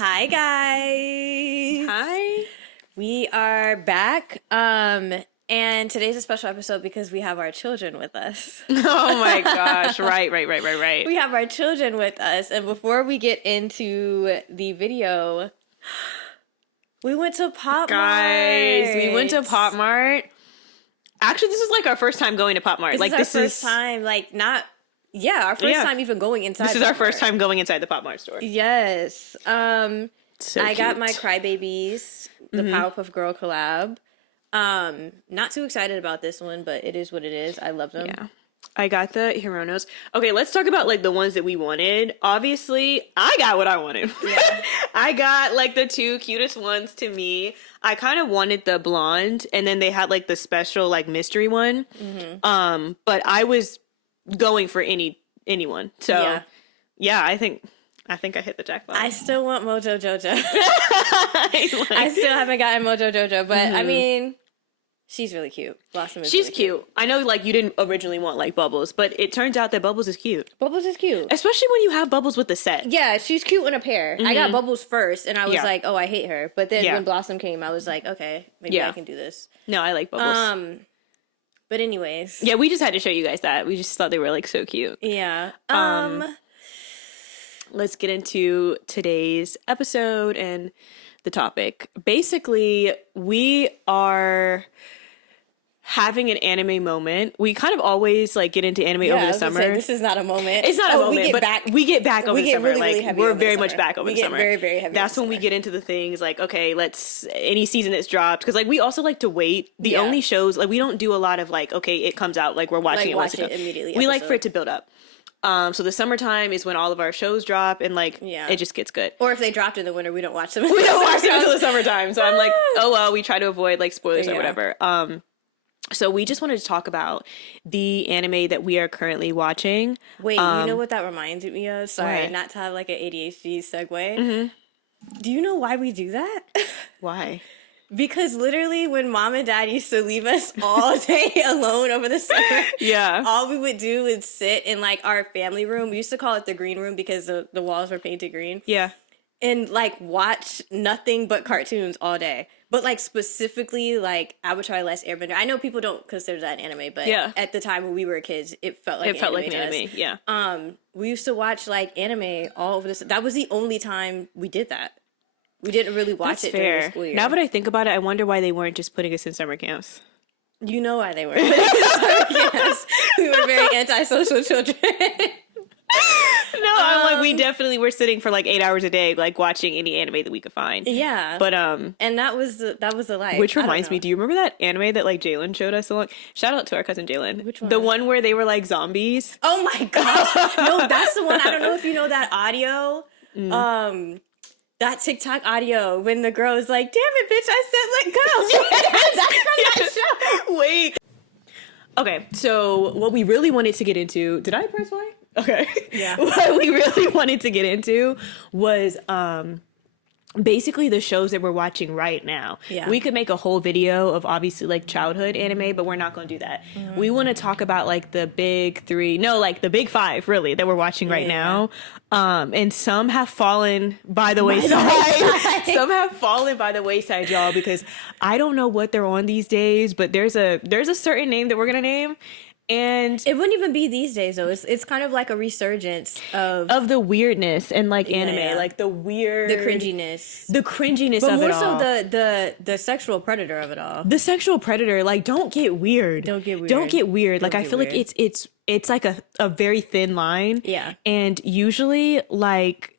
Hi guys. Hi. We are back. And today's a special episode because we have our children with us. Oh my gosh. Right. We have our children with us. And before we get into the video, we went to Pop Mart. Guys, we went to Pop Mart. Actually, this is like our first time going to Pop Mart. This is our first time, our first time even going inside. This is our first time going inside the Pop Mart store. Yes. So I got cute. my Crybabies, the Powerpuff Girl collab. Not too excited about this one, but it is what it is. I love them. Yeah. I got the Hironos. Okay, let's talk about like the ones that we wanted. Obviously, I got what I wanted. Yeah. I got like the two cutest ones to me. I kind of wanted the blonde, and then they had like the special like mystery one. Mm-hmm. But I was going for anyone. So yeah, I think I hit the jackpot. I still want Mojo Jojo. I still haven't gotten Mojo Jojo, but I mean, she's really cute. Blossom is She's really cute. I know like you didn't originally want like Bubbles, but it turns out that Bubbles is cute. Bubbles is cute. Especially when you have Bubbles with the set. Yeah, she's cute in a pair. I got Bubbles first, and I was like, oh, I hate her. But then when Blossom came, I was like, okay, maybe I can do this. No, I like Bubbles. But anyways. Yeah, we just had to show you guys that. We just thought they were like so cute. Yeah. Let's get into today's episode and the topic. Basically, we are having an anime moment. We kind of always like get into anime over the summer. This is not a moment. It's not a moment, we get back over the summer. Really like we're very much back over the summer. We get very, very heavy. That's when we get into the things like, okay, let's any season that's dropped, because like we also like to wait. The only shows like we don't do a lot of like, okay, it comes out like we're watching watch it immediately. We like for it to build up. So the summertime is when all of our shows drop, and like it just gets good. Or if they dropped in the winter, we don't watch them. We don't watch them until the summertime. So I'm like, oh well, we try to avoid like spoilers or whatever. So we just wanted to talk about the anime that we are currently watching. Wait, you know what that reminds me of? Sorry, not to have like an ADHD segue. Do you know why we do that? Why? Because literally when mom and dad used to leave us all day alone over the summer, all we would do is sit in like our family room. We used to call it the green room because the walls were painted green. Yeah. And like watch nothing but cartoons all day. But like specifically like Avatar: The Last Airbender. I know people don't consider that an anime, but at the time when we were kids, it felt like an anime. Yeah. We used to watch like anime all over the. That was the only time we did that. We didn't really watch it during the school year. Now that I think about it, I wonder why they weren't just putting us in summer camps. You know why they weren't putting us in summer camps. We were very antisocial children. No, I'm like, we definitely were sitting for like 8 hours a day, like watching any anime that we could find. Yeah. But and that was the life. Which reminds me, do you remember that anime that like Jalen showed us? Shout out to our cousin Jalen. Which one? The one where they were like zombies. Oh my gosh. No, that's the one. I don't know if you know that audio. That TikTok audio when the girl is like, damn it, bitch, I said let go. That's from that show. Wait. Okay, so what we really wanted to get into, did I press play? Okay. Yeah. What we really wanted to get into was basically the shows that we're watching right now. Yeah. We could make a whole video of obviously like childhood anime, but we're not going to do that. We want to talk about like the big the big five really that we're watching right now. And some have fallen by the wayside. Some have fallen by the wayside, y'all, because I don't know what they're on these days, but there's a certain name that we're going to name. And it wouldn't even be these days though. It's kind of like a resurgence of the weirdness and like anime, like the cringiness but of it all. More so the sexual predator of it all. The sexual predator, like don't get weird. Like I feel like it's like a very thin line. Yeah. And usually like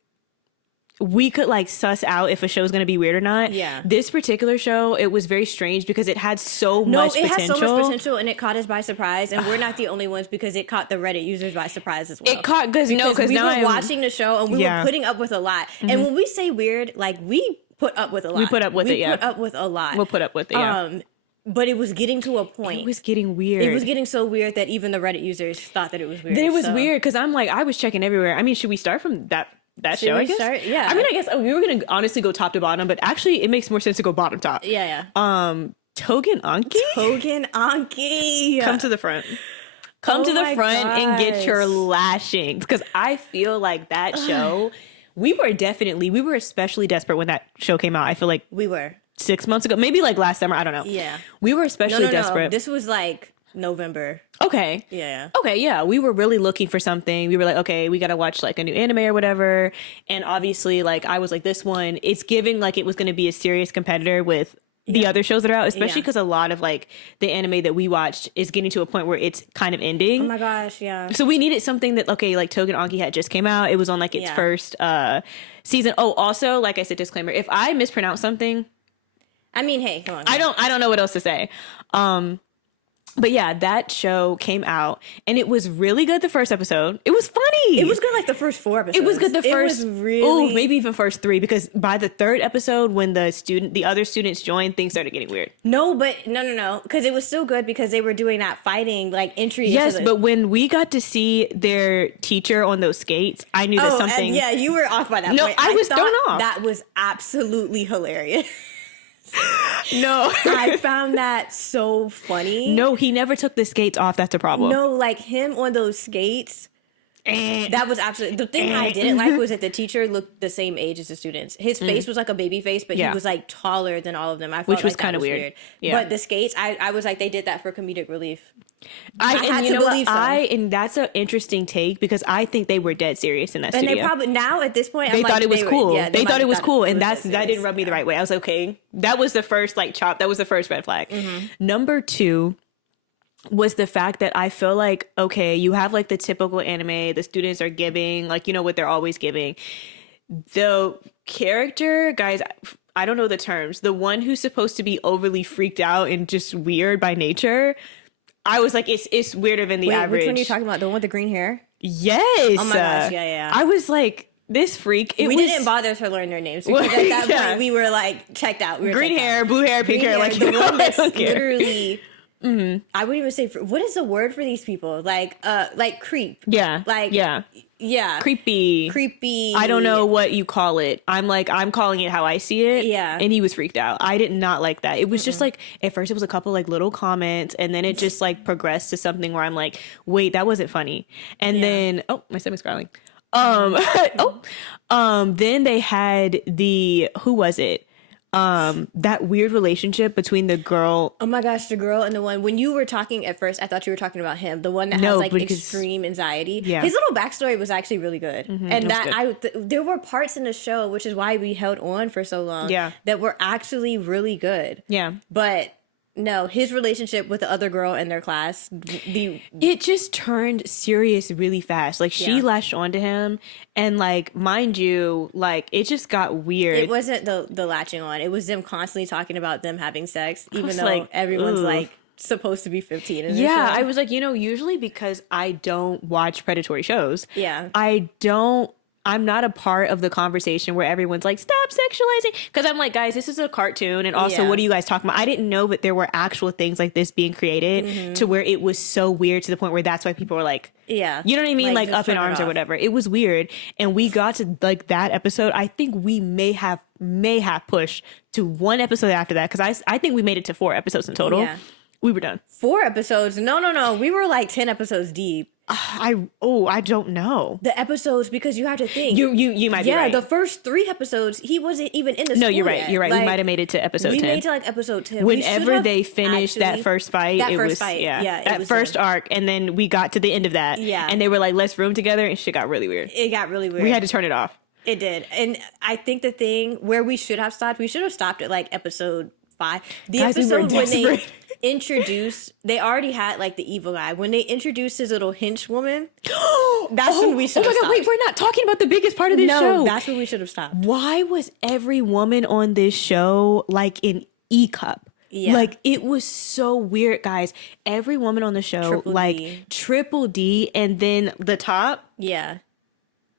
we could like suss out if a show's gonna be weird or not. Yeah. This particular show, it was very strange because it had so much potential. Had so much potential, and it caught us by surprise. And we're not the only ones because it caught the Reddit users by surprise as well. It caught because we were watching the show and we were putting up with a lot. And when we say weird, like we put up with a lot. We put up with it. Yeah. Put up with a lot. We'll put up with it. Yeah. But it was getting to a point. It was getting weird. It was getting so weird that even the Reddit users thought that it was weird. That it was weird because I'm like, I was checking everywhere. I mean, should we start from that show, I guess? Yeah. I mean, I guess we were going to honestly go top to bottom, but actually it makes more sense to go bottom top. Yeah. Tougen Anki? Tougen Anki. Come to the front. Come to the front and get your lashings. Because I feel like that show we were especially desperate when that show came out. I feel like we were 6 months ago, maybe like last summer. I don't know. Yeah, we were especially desperate. No. This was like November. Okay. Yeah. Okay, yeah. We were really looking for something. We were like, okay, we got to watch like a new anime or whatever. And obviously, like, I was like, this one, it's giving like it was going to be a serious competitor with the other shows that are out, especially because a lot of like the anime that we watched is getting to a point where it's kind of ending. Oh my gosh, yeah. So we needed something that, okay, like Tougen Anki had just came out. It was on like its first season. Oh, also, like I said, disclaimer, if I mispronounce something, I mean, hey, come on. I don't know what else to say. But yeah, that show came out and it was really good the first episode. It was funny. It was good like the first 4 episodes. It was good the first, really... maybe even first 3, because by the 3rd episode when the other students joined, things started getting weird. No, because it was still good because they were doing that fighting like entry. Yes, but when we got to see their teacher on those skates, I knew that something. Yeah, you were off by that point. I was thrown off. That was absolutely hilarious. No. I found that so funny. No, he never took the skates off. That's a problem. No, like him on those skates. That was absolutely the thing I didn't like was that the teacher looked the same age as the students. His face was like a baby face, but he was like taller than all of them. I felt which was like kind of weird. Yeah. But the skates, I was like, they did that for comedic relief. I had to believe so. And that's an interesting take because I think they were dead serious in that studio. And they probably now at this point they thought it was cool. They thought it was cool, and that didn't rub me the right way. I was like, okay, that was the first like chop. That was the first red flag. Number 2 was the fact that I feel like, okay, you have like the typical anime, the students are giving, like, you know what they're always giving. The character, guys, I don't know the terms. The one who's supposed to be overly freaked out and just weird by nature, I was like, it's weirder than the average. Which one are you talking about? The one with the green hair? Yes. Oh my gosh, yeah. I was like, this freak. We didn't bother to learn their names because at that point we were like checked out. Green hair, blue hair, pink hair. Like, the one that's literally... I wouldn't even say what is the word for these people, like creep, creepy. I don't know what you call it. I'm calling it how I see it. And he was freaked out. I did not like that. It was just like at first it was a couple like little comments and then it just like progressed to something where I'm like, wait, that wasn't funny. And then my stomach's growling. Then they had who was it? That weird relationship between the girl. Oh my gosh, the girl and the one when you were talking at first, I thought you were talking about him, the one that has like extreme anxiety. Yeah. His little backstory was actually really good, and there were parts in the show, which is why we held on for so long. Yeah, that were actually really good. Yeah, but. No, his relationship with the other girl in their class, it just turned serious really fast. Like she latched onto him, and like mind you, like it just got weird. It wasn't the latching on; it was them constantly talking about them having sex, even though like, everyone's like supposed to be 15. In show. I was like, usually because I don't watch predatory shows. Yeah, I'm not a part of the conversation where everyone's like, stop sexualizing. Because I'm like, guys, this is a cartoon. And also, what are you guys talking about? I didn't know that there were actual things like this being created to where it was so weird to the point where that's why people were like, you know what I mean? Like up in arms or whatever. It was weird. And we got to like that episode. I think we may have pushed to 1 episode after that. Because I think we made it to 4 episodes in total. Yeah. We were done. 4 episodes? No. We were like 10 episodes deep. I don't know the episodes because you have to think you might be right. The first 3 episodes he wasn't even in the school you're right yet. Like, we might have made it to episode 10. We made it to like episode 10 whenever they finished that first fight. That first arc, and then we got to the end of that and they were like, let's room together, and shit got really weird. It got really weird. We had to turn it off. It did. And I think the thing where we should have stopped at like episode 5. Episode when they introduced, they already had like the evil guy. When they introduced his little henchwoman, that's when we should have stopped. Wait, we're not talking about the biggest part of this show. No, that's when we should have stopped. Why was every woman on this show like an E-cup? Yeah. Like, it was so weird, guys. Every woman on the show, triple D, and then the top. Yeah.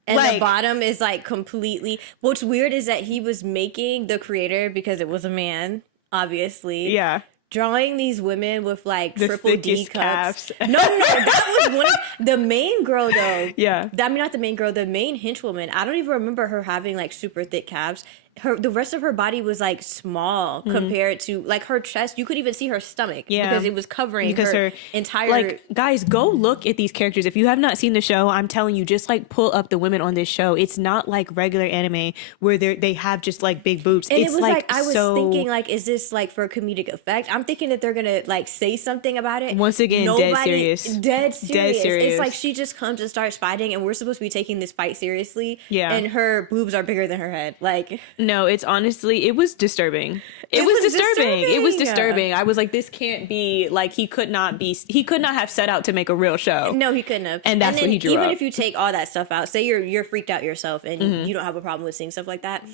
And like, the bottom is like completely... What's weird is that he was making the creator, because it was a man, obviously. Yeah. Drawing these women with like the triple D cups. No, that was one of the main girl though. Yeah. Not the main girl, the main henchwoman. I don't even remember her having like super thick calves. the rest of her body was like small compared to like her chest. You could even see her stomach because it was covering her entire. Like, guys, go look at these characters. If you have not seen the show, I'm telling you, just like pull up the women on this show. It's not like regular anime where they have just like big boobs. And it's it was like I was thinking like, is this like for comedic effect? I'm thinking that they're gonna like say something about it. Once again, dead serious. It's like she just comes and starts fighting, and we're supposed to be taking this fight seriously. Yeah, and her boobs are bigger than her head. Like. No, it's honestly, it was disturbing. It was disturbing. I was like, this can't be, like, he could not have set out to make a real show. No, he couldn't have. And that's what he drew even up. If you take all that stuff out, say you're freaked out yourself and you don't have a problem with seeing stuff like that.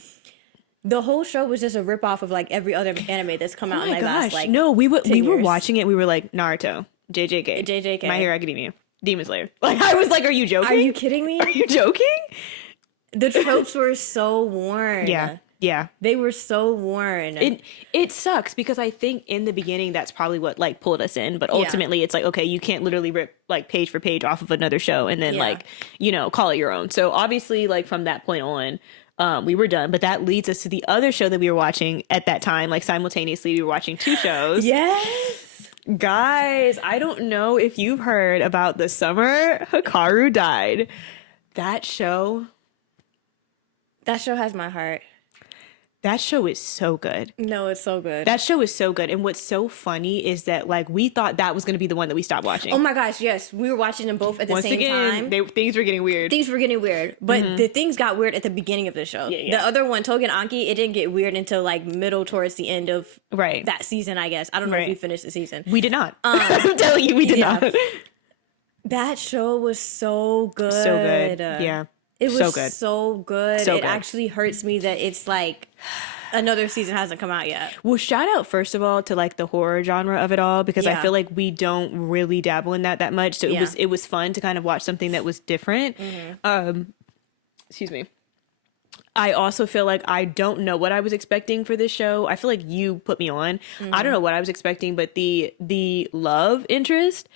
The whole show was just a ripoff of like every other anime that's come out in like last like no, we were watching it. We were like Naruto, JJK, My Hero Academia, Demon Slayer. Like I was like, are you joking? Are you kidding me? Are you joking? The tropes were so worn. Yeah. They were so worn. It sucks because I think in the beginning that's probably what like pulled us in, but ultimately it's like, okay, you can't literally rip like page for page off of another show and then like, you know, call it your own. So obviously like from that point on, we were done, but that leads us to the other show that we were watching at that time. Like simultaneously we were watching two shows. Yes. Guys, I don't know if you've heard about the summer Hikaru died. That show has my heart. That show is so good. No, it's so good. That show is so good. And what's so funny is that, like, we thought that was going to be the one that we stopped watching. Oh my gosh, yes. We were watching them both at the same time. Things were getting weird. But the things got weird at the beginning of the show. Yeah. The other one, Tougen Anki, it didn't get weird until, like, middle towards the end of that season, I guess. I don't know if we finished the season. We did not. I'm telling you, we did not. That show was so good. So good. Yeah. It was so good. It actually hurts me that it's like another season hasn't come out yet. Well, shout out first of all to like the horror genre of it all because I feel like we don't really dabble in that much. So it was fun to kind of watch something that was different. Excuse me. I also feel like I don't know what I was expecting for this show. I feel like you put me on. I don't know what I was expecting, but the love interest,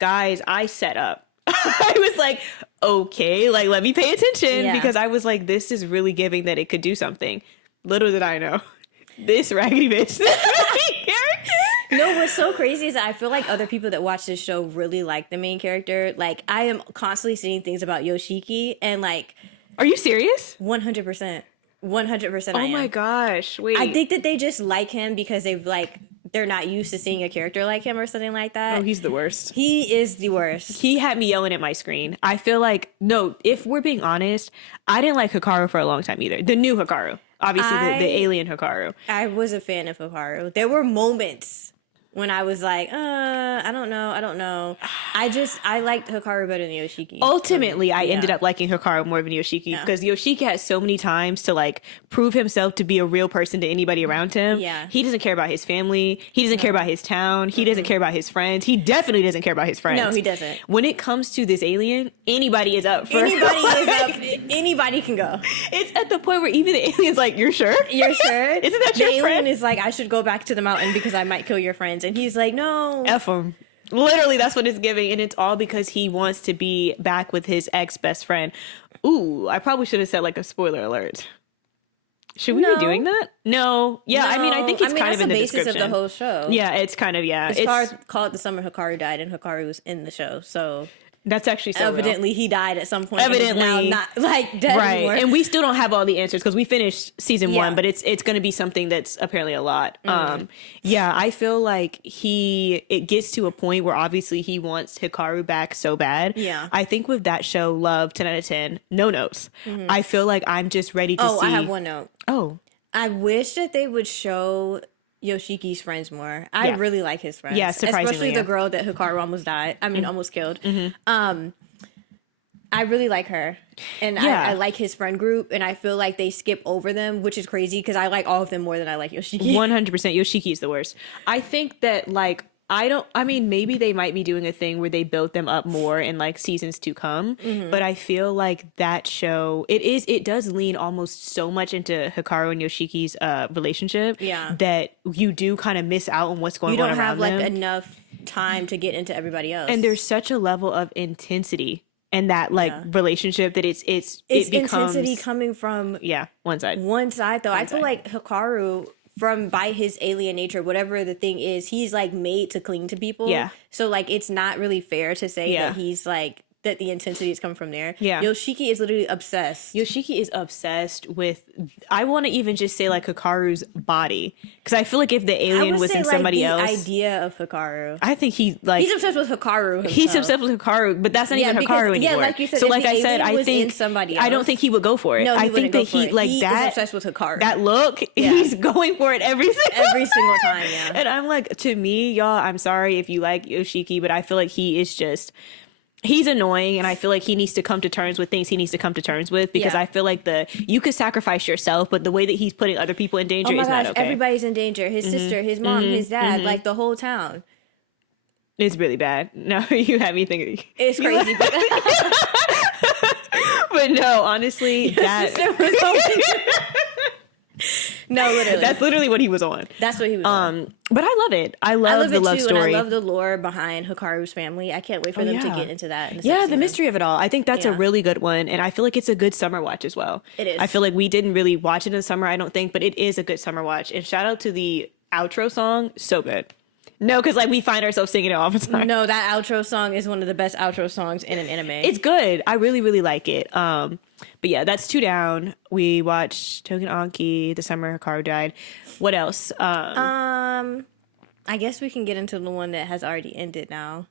guys, I set up. I was like, okay, like, let me pay attention because I was like, this is really giving that it could do something. Little did I know. This raggedy bitch. No, what's so crazy is that I feel like other people that watch this show really like the main character. Like, I am constantly seeing things about Yoshiki and like... Are you serious? 100%. 100% Oh my gosh, wait. I think that they just like him because they're not used to seeing a character like him or something like that. Oh, he's the worst. He is the worst. He had me yelling at my screen. I feel like, no, if we're being honest, I didn't like Hikaru for a long time either. The new Hikaru. Obviously, the alien Hikaru. I was a fan of Hikaru. There were moments when I was like, I don't know. I liked Hikaru better than Yoshiki. Ultimately, I ended up liking Hikaru more than Yoshiki because Yoshiki has so many times to like prove himself to be a real person to anybody around him. Yeah. He doesn't care about his family. He doesn't care about his town. He doesn't care about his friends. He definitely doesn't care about his friends. No, he doesn't. When it comes to this alien, anybody is up for Anybody can go. It's at the point where even the alien's like, you're sure? You're sure? Isn't that your friend? The alien is like, I should go back to the mountain because I might kill your friends. And he's like, no. F him. Literally, that's what it's giving. And it's all because he wants to be back with his ex-best friend. Ooh, I probably should have said like a spoiler alert. Should we be doing that? No. Yeah, no. I mean, I think it's kind of in the description. That's the basis of the whole show. Yeah, it's kind of, It's called The Summer Hikaru Died, and Hikaru was in the show, so... That's actually so evidently real. He died at some point. Evidently, now not like dead anymore. And we still don't have all the answers because we finished season 1, but it's going to be something that's apparently a lot. I feel like it gets to a point where obviously he wants Hikaru back so bad. Yeah, I think with that show, Love 10 out of 10, no notes. I feel like I'm just ready to see. Oh, I have one note. Oh, I wish that they would show Yoshiki's friends more. I really like his friends. Yeah, surprisingly. Especially the girl that Hikaru almost died. I mean, almost killed. I really like her. And I like his friend group. And I feel like they skip over them, which is crazy because I like all of them more than I like Yoshiki. 100%. Yoshiki is the worst. I think that, like, maybe they might be doing a thing where they build them up more in like seasons to come. But I feel like that show, it does lean almost so much into Hikaru and Yoshiki's relationship that you do kind of miss out on what's going on around them. You don't have like enough time to get into everybody else. And there's such a level of intensity and that like relationship that it becomes intensity coming from one side though. I feel like Hikaru, from by his alien nature, whatever the thing is, he's like made to cling to people. Yeah. So like it's not really fair to say that he's like that the intensity is coming from there. Yeah. Yoshiki is literally obsessed. Yoshiki is obsessed with, I want to even just say like Hikaru's body. Because I feel like if the alien was in somebody else. The idea of Hikaru. I think he's obsessed with Hikaru himself. He's obsessed with Hikaru, but that's not even Hikaru anymore. Yeah, like you said, so like I said, I think somebody else, I don't think he would go for it. No, I think that he like he that. Is obsessed with Hikaru. That look, he's going for it every single time. Yeah. And I'm like, to me, y'all, I'm sorry if you like Yoshiki, but I feel like he is just. He's annoying, and I feel like he needs to come to terms with things he needs to come to terms with, because I feel like you could sacrifice yourself, but the way that he's putting other people in danger is not okay. Everybody's in danger. His sister, his mom, his dad, like the whole town. It's really bad. No, you have me thinking. It's crazy. But no, honestly, No, literally. That's literally what he was on. That's what he was on. But I love it. I love the love story. And I love the lore behind Hikaru's family. I can't wait for them to get into that. The mystery of it all. I think that's a really good one. And I feel like it's a good summer watch as well. It is. I feel like we didn't really watch it in the summer, I don't think, but it is a good summer watch. And shout out to the outro song. So good. No, because like we find ourselves singing it all the time. No, that outro song is one of the best outro songs in an anime. It's good. I really, really like it. But yeah, that's 2 down. We watched Tougen Anki, the summer Hikaru died. What else? I guess we can get into the one that has already ended now.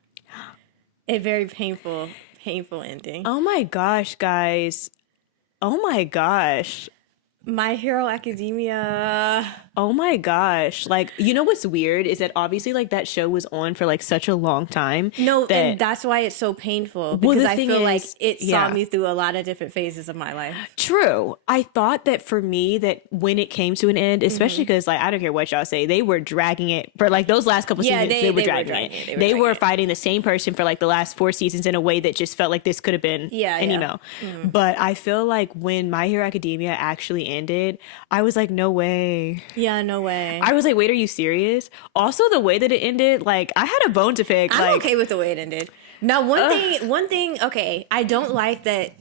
A very painful ending. Oh my gosh, guys. Oh my gosh. My Hero Academia. Oh my gosh. Like, you know what's weird is that obviously like that show was on for like such a long time. No, and that's why it's so painful, because I feel like it saw me through a lot of different phases of my life. True. I thought that for me, that when it came to an end, especially because like I don't care what y'all say, they were dragging it for like those last couple seasons. They were dragging it. They were fighting the same person for like the last 4 seasons in a way that just felt like this could have been an email. But I feel like when My Hero Academia actually ended, I was like, no way. Yeah, no way. I was like, wait, are you serious? Also, the way that it ended, like, I had a bone to pick. I'm okay with the way it ended. Now, one thing, okay, I don't like that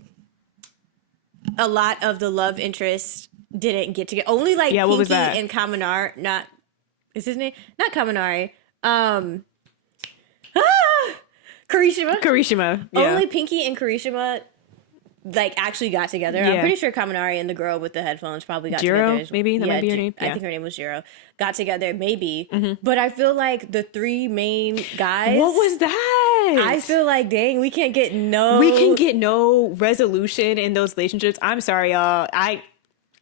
a lot of the love interests didn't get together. Only like Pinky and Kaminari, is his name? Not Kaminari. Kirishima. Yeah. Only Pinky and Kirishima like actually got together. I'm pretty sure Kaminari and the girl with the headphones probably got together. Maybe that might be her name. I think her name was Jiro. Got together, maybe. But I feel like the 3 main guys. What was that? I feel like, dang, we can get no resolution in those relationships. I'm sorry, y'all.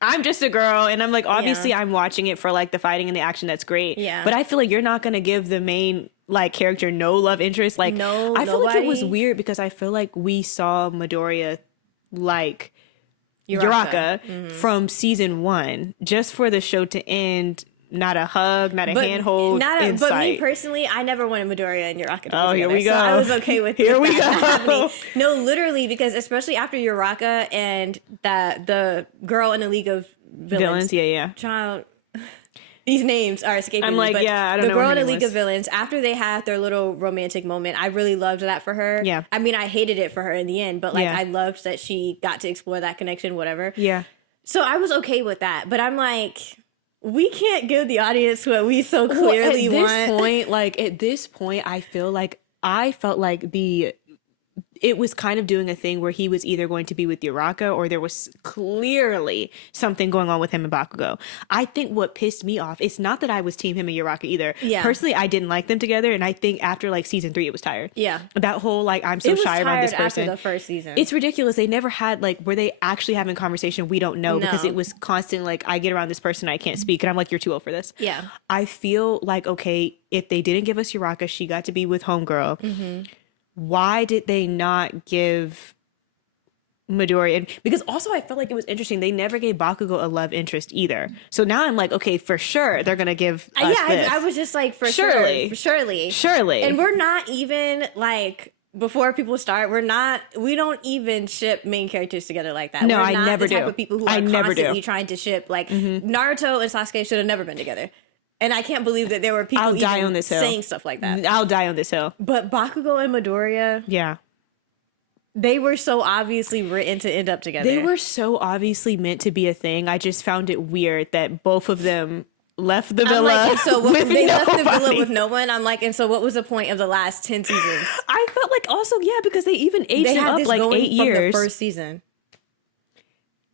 I'm just a girl, and I'm like, obviously, I'm watching it for like the fighting and the action. That's great. Yeah. But I feel like you're not gonna give the main like character no love interest. Like, I feel like it was weird because I feel like we saw Midoriya like Uraka from season 1 just for the show to end. Not a hug, not a handhold. But me personally, I never wanted Midoriya and Uraka to be together. Here we go. So I was okay with here we go. Happening. No, literally, because especially after Uraka and the girl in the League of Villains. Child. These names are escaping me. I'm like, I don't know. The girl in the League of Villains, after they had their little romantic moment, I really loved that for her. Yeah. I mean, I hated it for her in the end, but like I loved that she got to explore that connection, whatever. Yeah. So I was okay with that. But I'm like, we can't give the audience what we so clearly want. At this point, I felt like it was kind of doing a thing where he was either going to be with Uraka or there was clearly something going on with him and Bakugo. I think what pissed me off, it's not that I was team him and Uraka either. Yeah. Personally, I didn't like them together, and I think after like season 3, it was tired. Yeah. That whole like, I'm so shy around this person. After the first season. It's ridiculous. They never had like, were they actually having conversation? We don't know because it was constant like, I get around this person, I can't speak, and I'm like, you're too old for this. Yeah. I feel like, okay, if they didn't give us Uraka, she got to be with homegirl. Why did they not give Midoriya? Because also I felt like it was interesting. They never gave Bakugo a love interest either. So now I'm like, okay, for sure they're gonna give us this. I was just like, surely. And we're not even like, before people start, we don't even ship main characters together like that. No, we're I not never the type do. of people who are constantly trying to ship. Like Naruto and Sasuke should have never been together. And I can't believe that there were people saying stuff like that. I'll die on this hill. But Bakugo and Midoriya. Yeah. They were so obviously written to end up together. They were so obviously meant to be a thing. I just found it weird that both of them left the villa. I'm like, so what, with they left the villa with no one. I'm like, and so what was the point of the last 10 seasons? I felt like also, because they even aged him up like 8 years. From the first season.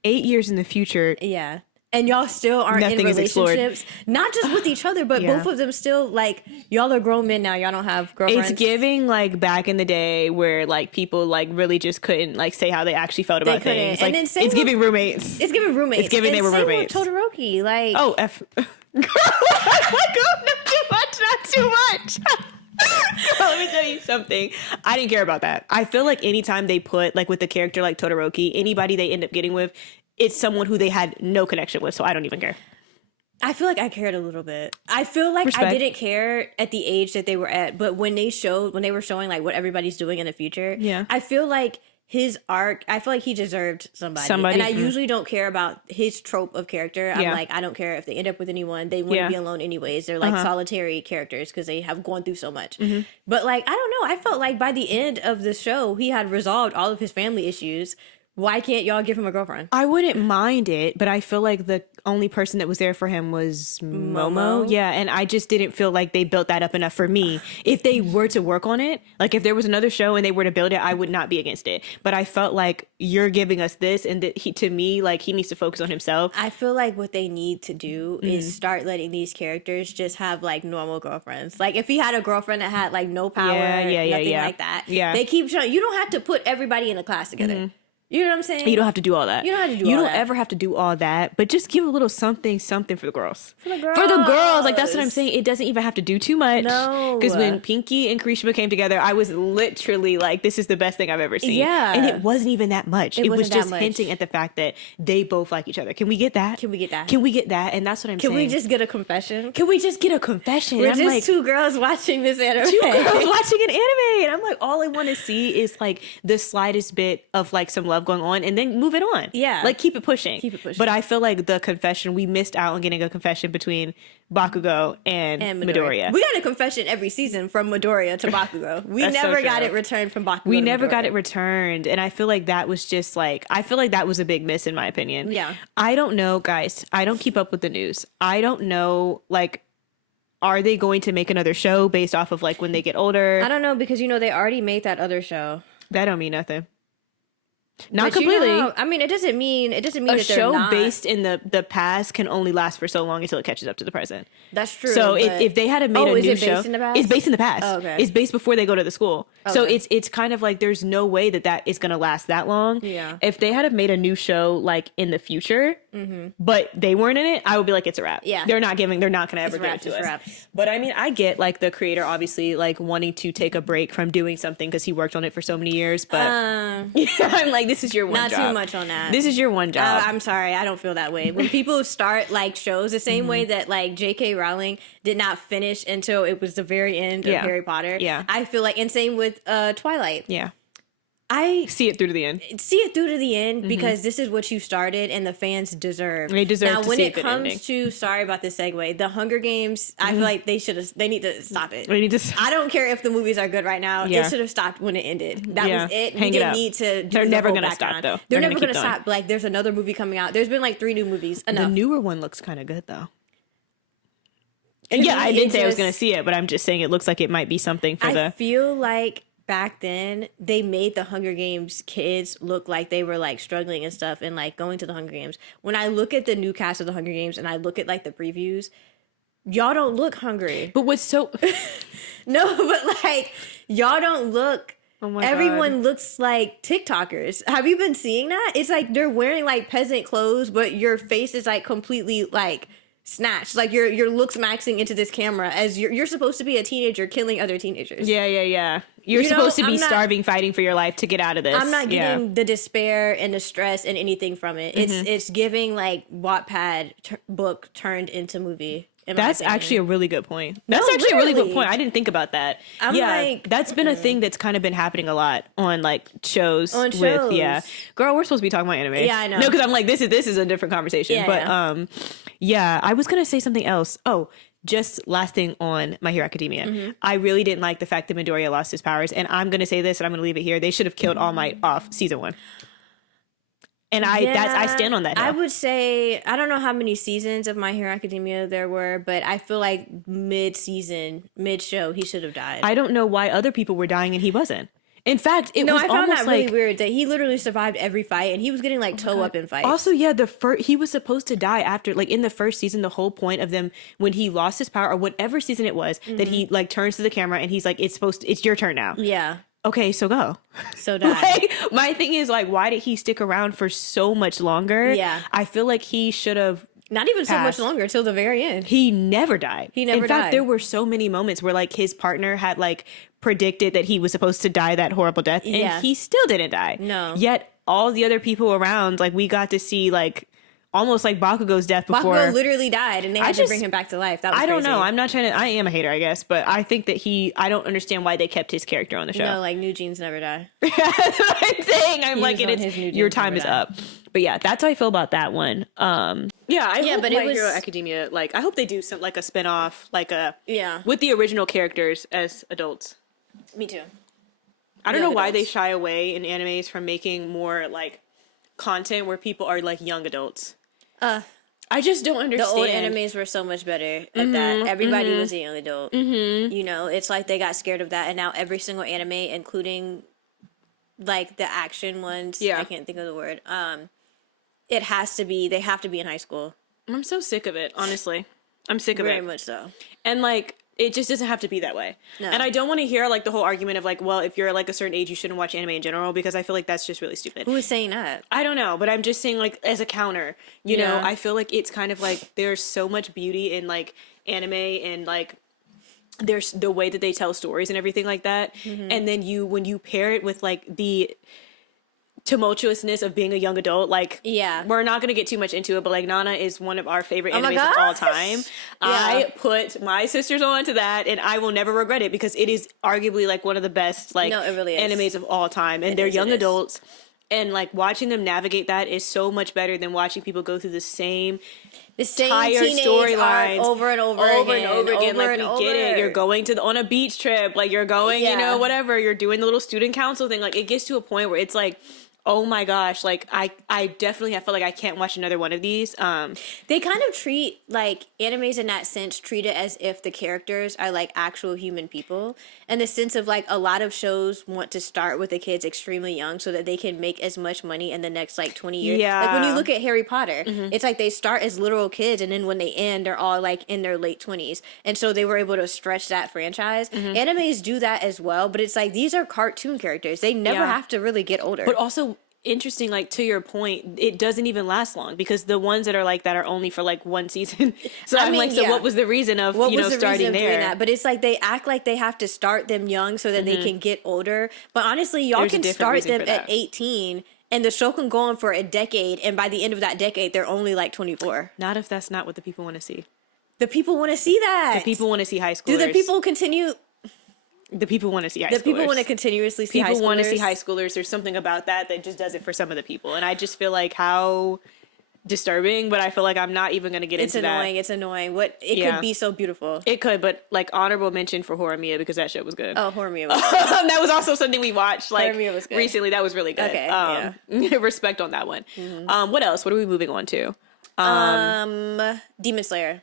8 years in the future. Yeah. And y'all still aren't in relationships, not just with each other, but both of them still, like, y'all are grown men now. Y'all don't have girlfriends. It's giving, like, back in the day where, like, people, like, really just couldn't, like, say how they actually felt about things. Like, and it's giving roommates. It's giving roommates. It's giving they were roommates. Todoroki, like... Oh, F... Girl, not too much. Girl, let me tell you something. I didn't care about that. I feel like anytime they put, like, with the character like Todoroki, anybody they end up getting with, it's someone who they had no connection with, so I don't even care. I feel like I cared a little bit. I feel like I didn't care at the age that they were at, but when they were showing like what everybody's doing in the future, I feel like his arc, I feel like he deserved somebody. And I usually don't care about his trope of character. I'm like, I don't care if they end up with anyone. They wouldn't be alone anyways. They're like solitary characters because they have gone through so much. But like, I don't know. I felt like by the end of the show, he had resolved all of his family issues. Why can't y'all give him a girlfriend? I wouldn't mind it, but I feel like the only person that was there for him was Momo. Yeah, and I just didn't feel like they built that up enough for me. If they were to work on it, like if there was another show and they were to build it, I would not be against it. But I felt like you're giving us this, and that to me, like he needs to focus on himself. I feel like what they need to do is start letting these characters just have like normal girlfriends. Like if he had a girlfriend that had like no power, nothing like that. Yeah, they keep trying. You don't have to put everybody in a class together. You know what I'm saying? You don't have to do all that. You don't have to do all that. You don't ever have to do all that, but just give a little something for the girls. For the girls. Like, that's what I'm saying. It doesn't even have to do too much. No. Because when Pinky and Kirishima came together, I was literally like, this is the best thing I've ever seen. Yeah. And it wasn't even that much. It was just hinting at the fact that they both like each other. Can we get that? Can we get that? Can we get that? And that's what I'm saying. Can we just get a confession? Can we just get a confession? We're just like, two girls watching this anime. Two girls watching an anime. And I'm like, all I want to see is like the slightest bit of like some love going on, and then move it on. Yeah. Like keep it pushing. But I feel like the confession, we missed out on getting a confession between Bakugo and Midoriya. We got a confession every season from Midoriya to Bakugo. We never got it returned from Bakugo. We never got it returned. And I feel like that was just like, I feel like that was a big miss in my opinion. Yeah. I don't know, guys. I don't keep up with the news. I don't know, like, are they going to make another show based off of like when they get older? I don't know, because you know they already made that other show. That don't mean nothing. Not but completely. You know, I mean, it doesn't mean a that they're show not. Based in the past can only last for so long until it catches up to the present. That's true. So if they had made a new show, it's based in the past. Oh, okay. It's based before they go to the school. Okay. So it's kind of like there's no way that is going to last that long. Yeah. If they had made a new show like in the future, but they weren't in it, I would be like, it's a wrap. Yeah. They're not going to ever give it to us. But I mean, I get like the creator obviously like wanting to take a break from doing something because he worked on it for so many years. But I'm like, this is your one job. Too much on that. This is your one job. I'm sorry, I don't feel that way. When people start like shows, the same way that like J.K. Rowling did not finish until it was the very end of Harry Potter. Yeah, I feel like, and same with Twilight. Yeah. I see it through to the end. Because this is what you started and the fans deserve. They deserve now, to when see it comes to, sorry about this segue, the Hunger Games, I feel like they need to stop it. I don't care if the movies are good right now. It should have stopped when it ended. That was it. We didn't need to do They're never going to stop, though. They're never going to stop. Like, there's another movie coming out. There's been like 3 new movies. Enough. The newer one looks kind of good, though. And yeah, I didn't say I was going to see it, but I'm just saying it looks like it might be something for I feel like back then they made the Hunger Games kids look like they were like struggling and stuff and like going to the Hunger Games. When I look at the new cast of the Hunger Games and I look at like the previews, y'all don't look hungry. But what's so no, but like y'all don't look. Oh my Everyone God. looks like TikTokers. Have you been seeing that? It's like they're wearing like peasant clothes, but your face is like completely like snatched. Like your looks maxing into this camera as you're supposed to be a teenager killing other teenagers. Yeah. You're supposed to be starving, fighting for your life to get out of this. I'm not getting the despair and the stress and anything from it. It's giving like Wattpad book turned into movie. That's actually a really good point. That's actually a really good point. I didn't think about that. That's been a thing that's kind of been happening a lot on like shows. Girl, we're supposed to be talking about anime. Yeah, I know. No, because I'm like this is a different conversation. I was gonna say something else. Oh, just last thing on My Hero Academia. I really didn't like the fact that Midoriya lost his powers, and I'm going to say this, and I'm going to leave it here. They should have killed All Might off season 1. And I stand on that hill. I would say, I don't know how many seasons of My Hero Academia there were, but I feel like mid-season, mid-show, he should have died. I don't know why other people were dying and he wasn't. In fact, I found that really weird that he literally survived every fight and he was getting like toe up in fights. Also, yeah, he was supposed to die after, like, in the first season. The whole point of them, when he lost his power or whatever season it was, that he like turns to the camera and he's like, it's your turn now. Yeah. Okay, so go. So die. Like, my thing is, like, why did he stick around for so much longer? Yeah. I feel like he should have not even passed. So much longer till the very end. He never died. In fact, there were so many moments where, like, his partner had, like, predicted that he was supposed to die that horrible death, and he still didn't die. No. Yet all the other people around, like, we got to see, like, almost like Bakugo's death before. Bakugo literally died, and they had to bring him back to life. That was I don't crazy. know. I'm not trying to. I am a hater, I guess, but I think that I don't understand why they kept his character on the show. No, like New Jeans never die. That's what I'm saying. I'm like, your time is up. But yeah, that's how I feel about that one. I hope My Hero Academia, like, I hope they do some, like, a spinoff, like with the original characters as adults. Me too. I don't know why they shy away in animes from making more, like, content where people are, like, young adults. I just don't understand. The old animes were so much better at that. Everybody was a young adult. You know, it's like they got scared of that, and now every single anime, including like the action ones, I can't think of the word. They have to be in high school. I'm so sick of it, honestly. I'm sick of it. Very much so. And like, it just doesn't have to be that way. No. And I don't want to hear like the whole argument of like, well, if you're like a certain age, you shouldn't watch anime in general, because I feel like that's just really stupid. Who is saying that? I don't know, but I'm just saying, like, as a counter, you know, I feel like it's kind of like there's so much beauty in like anime and like there's the way that they tell stories and everything like that. And then when you pair it with like the tumultuousness of being a young adult, like, we're not going to get too much into it, but like Nana is one of our favorite animes of all time. I put my sisters on to that, and I will never regret it, because it is arguably like one of the best like it really is. animes of all time, and they're young adults, and like watching them navigate that is so much better than watching people go through the same teenage storylines over and over again. Like, we get it. You're going on a beach trip, like you're going, you know, whatever. You're doing the little student council thing. Like, it gets to a point where it's like, oh my gosh, like I definitely have felt like I can't watch another one of these. They kind of treat like animes in that sense, treat it as if the characters are like actual human people, in the sense of like a lot of shows want to start with the kids extremely young so that they can make as much money in the next like 20 years. Yeah. Like when you look at Harry Potter, it's like they start as literal kids, and then when they end, they're all like in their late 20s. And so they were able to stretch that franchise. Animes do that as well, but it's like these are cartoon characters. They never have to really get older. But also, interesting, like, to your point, it doesn't even last long, because the ones that are like that are only for like one season. So I'm like, so what was the reason of starting there? That? But it's like they act like they have to start them young so that they can get older. But honestly, y'all can start them at 18, and the show can go on for a decade, and by the end of that decade, they're only like 24. Not if that's not what the people want to see. The people want to see that. The people want to see high schoolers. Do the people continue? The people want to see high schoolers. The people want to continuously see high schoolers. People want to see high schoolers. There's something about that just does it for some of the people. And I just feel like how disturbing, but I feel like I'm not even going to get into that. It's annoying. It could be so beautiful. It could, but like honorable mention for Horimiya, because that show was good. Oh, Horimiya was good. That was also something we watched like was good. recently. That was really good. Okay, respect on that one. What else? What are we moving on to? Demon Slayer.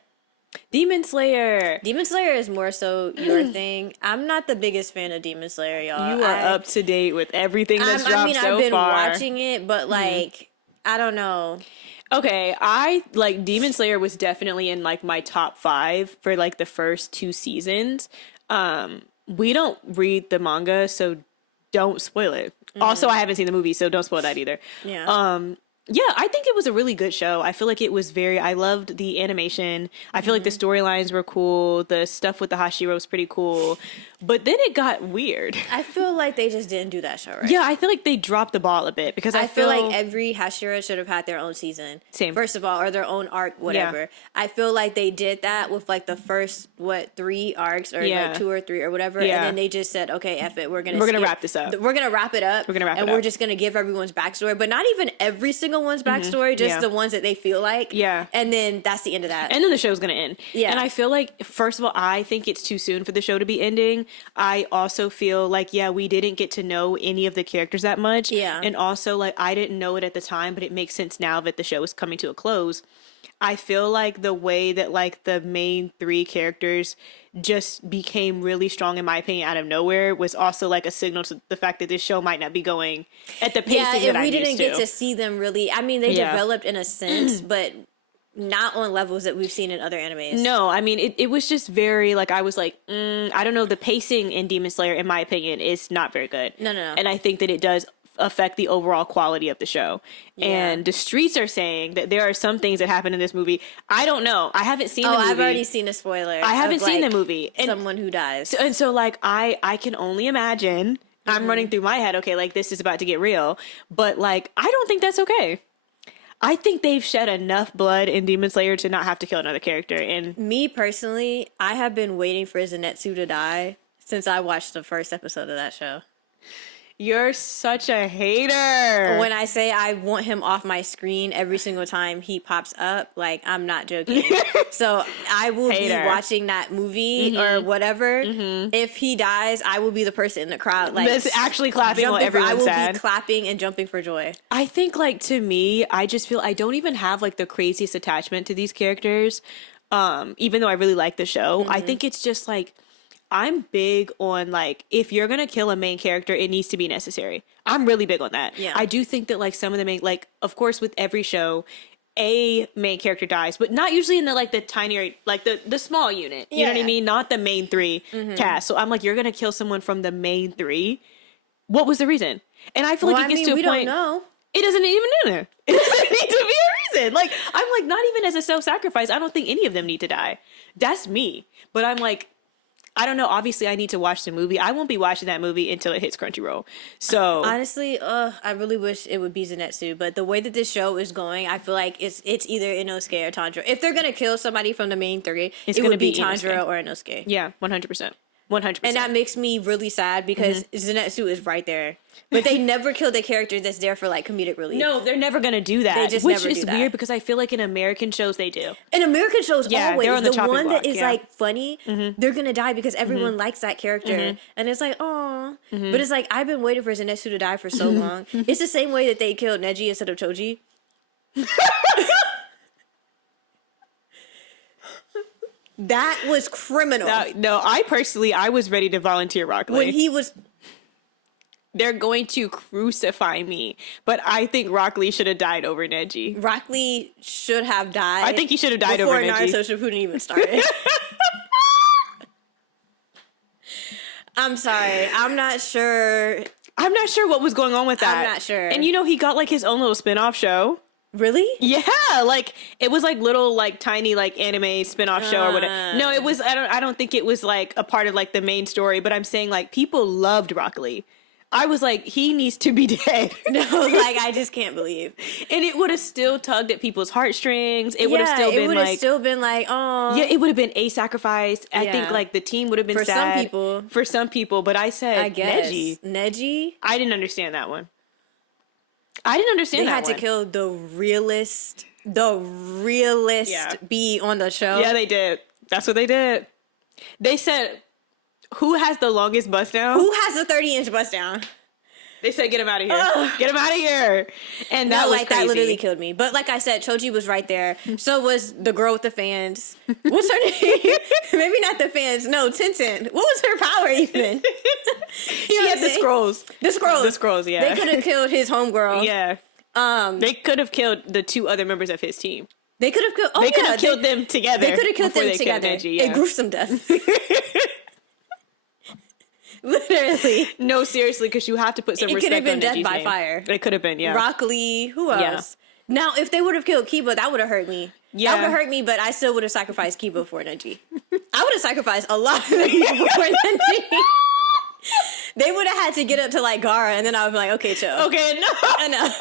Demon Slayer is more so your thing. I'm not the biggest fan of Demon Slayer, y'all. You are up to date with everything that's dropped so far. I've been watching it, but like, I don't know. Okay, I like Demon Slayer was definitely in like my top 5 for like the first 2 seasons. We don't read the manga, so don't spoil it. Also, I haven't seen the movie, so don't spoil that either. Yeah, I think it was a really good show. I feel like it was I loved the animation. I feel like the storylines were cool. The stuff with the Hashira was pretty cool. But then it got weird. I feel like they just didn't do that show right. Yeah, I feel like they dropped the ball a bit, because I feel like every Hashira should have had their own season. Same. First of all, or their own arc, whatever. Yeah. I feel like they did that with like the first 3 arcs, or like 2 or 3 or whatever, and then they just said, okay, F it, we're gonna wrap this up. We're gonna wrap it up. We're just gonna give everyone's backstory, but not even every single single one's backstory, just the ones that they feel like. Yeah. And then that's the end of that. And then the show's going to end. Yeah. And I feel like, first of all, I think it's too soon for the show to be ending. I also feel like, we didn't get to know any of the characters that much. Yeah. And also, like, I didn't know it at the time, but it makes sense now that the show is coming to a close. I feel like the way that, like, the main three characters just became really strong, in my opinion, out of nowhere was also, like, a signal to the fact that this show might not be going at the pacing that I'm used to. Yeah, we didn't get to see them really. I mean, they developed in a sense, but not on levels that we've seen in other animes. No, I mean, it was just very, like, I was like, I don't know, the pacing in Demon Slayer, in my opinion, is not very good. No. And I think that it does affect the overall quality of the show. Yeah. And the streets are saying that there are some things that happen in this movie. I don't know. I haven't seen the movie. I've already seen a spoiler. I haven't seen the movie. And someone who dies. So like, I can only imagine. I'm running through my head, okay, like, this is about to get real. But, like, I don't think that's okay. I think they've shed enough blood in Demon Slayer to not have to kill another character. And me, personally, I have been waiting for Zenitsu to die since I watched the first episode of that show. You're such a hater. When I say I want him off my screen every single time he pops up, like, I'm not joking. So I will be watching that movie or whatever. If he dies, I will be the person in the crowd, like, that's actually clapping while everyone's sad. I will be clapping and jumping for joy. I think, like, to me, I just feel I don't even have, like, the craziest attachment to these characters. Even though I really like the show, I think it's just like, I'm big on, like, if you're going to kill a main character, it needs to be necessary. I'm really big on that. Yeah. I do think that, like, some of the main, like, of course, with every show, a main character dies, but not usually in the, like, the tinier, like, the small unit. You know what I mean? Not the main three cast. So I'm like, you're going to kill someone from the main three? What was the reason? And I feel like it gets to a point. We don't know. It doesn't even know. It doesn't need to be a reason. Like, I'm like, not even as a self-sacrifice, I don't think any of them need to die. That's me. But I'm like, I don't know. Obviously, I need to watch the movie. I won't be watching that movie until it hits Crunchyroll. So honestly, I really wish it would be Zenitsu. But the way that this show is going, I feel like it's either Inosuke or Tanjiro. If they're gonna kill somebody from the main three, it would be Tanjiro or Inosuke. Yeah, 100%. 100%. And that makes me really sad because Zenitsu is right there. But they never killed a character that's there for, like, comedic relief. No, they're never going to do that. They just which never is do that. Weird because I feel like in American shows they do. In American shows, always. They're on the one block, that is, like, funny, they're going to die because everyone likes that character. And it's like, oh. But it's like, I've been waiting for Zenitsu to die for so long. It's the same way that they killed Neji instead of Choji. That was criminal. No, I was ready to volunteer Rock Lee. When he was... They're going to crucify me. But I think Rock Lee should have died over Neji. Rock Lee should have died. I think he should have died over Neji. Before Naruto Shippuden even started. I'm sorry. I'm not sure what was going on with that. I'm not sure. And, you know, he got, like, his own little spin-off show. Really? Yeah, like, it was, like, little, like, tiny, like, anime spin-off show or whatever. No, it was, I don't think it was, like, a part of, like, the main story, but I'm saying, like, people loved Rock Lee. I was like, he needs to be dead. No, like, I just can't believe. And it would have still tugged at people's heartstrings. It would have still been, like... still been, like, oh. Yeah, it would have been a sacrifice. I think, like, the team would have been sad. For some people. For some people, but I said, I guess. Neji? I didn't understand that one. I didn't understand that one. They had to kill the realest bee on the show. Yeah, they did. That's what they did. They said, who has the longest bust down? Who has the 30-inch bust down? They said, get him out of here. Get him out of here. And that was crazy. That literally killed me. But like I said, Choji was right there. So was the girl with the fans. What's her name? Maybe not the fans. No, Tenten. What was her power even? She had the scrolls. The scrolls, yeah. They could have killed his homegirl. Yeah. They could have killed the two other members of his team. They could have killed... they could have killed them together. They could have killed them together. Neji, a gruesome death. Literally. No, seriously, because you have to put some respect on Neji's name. It could have been death by fire. It could have been, yeah. Rock Lee, who else? Yeah. Now, if they would have killed Kiba, that would have hurt me. Yeah. That would have hurt me, but I still would have sacrificed Kiba for Neji. I would have sacrificed a lot of people for Neji. They would have had to get up to, like, Gaara, and then I would be like, okay, chill. Okay, enough. Enough.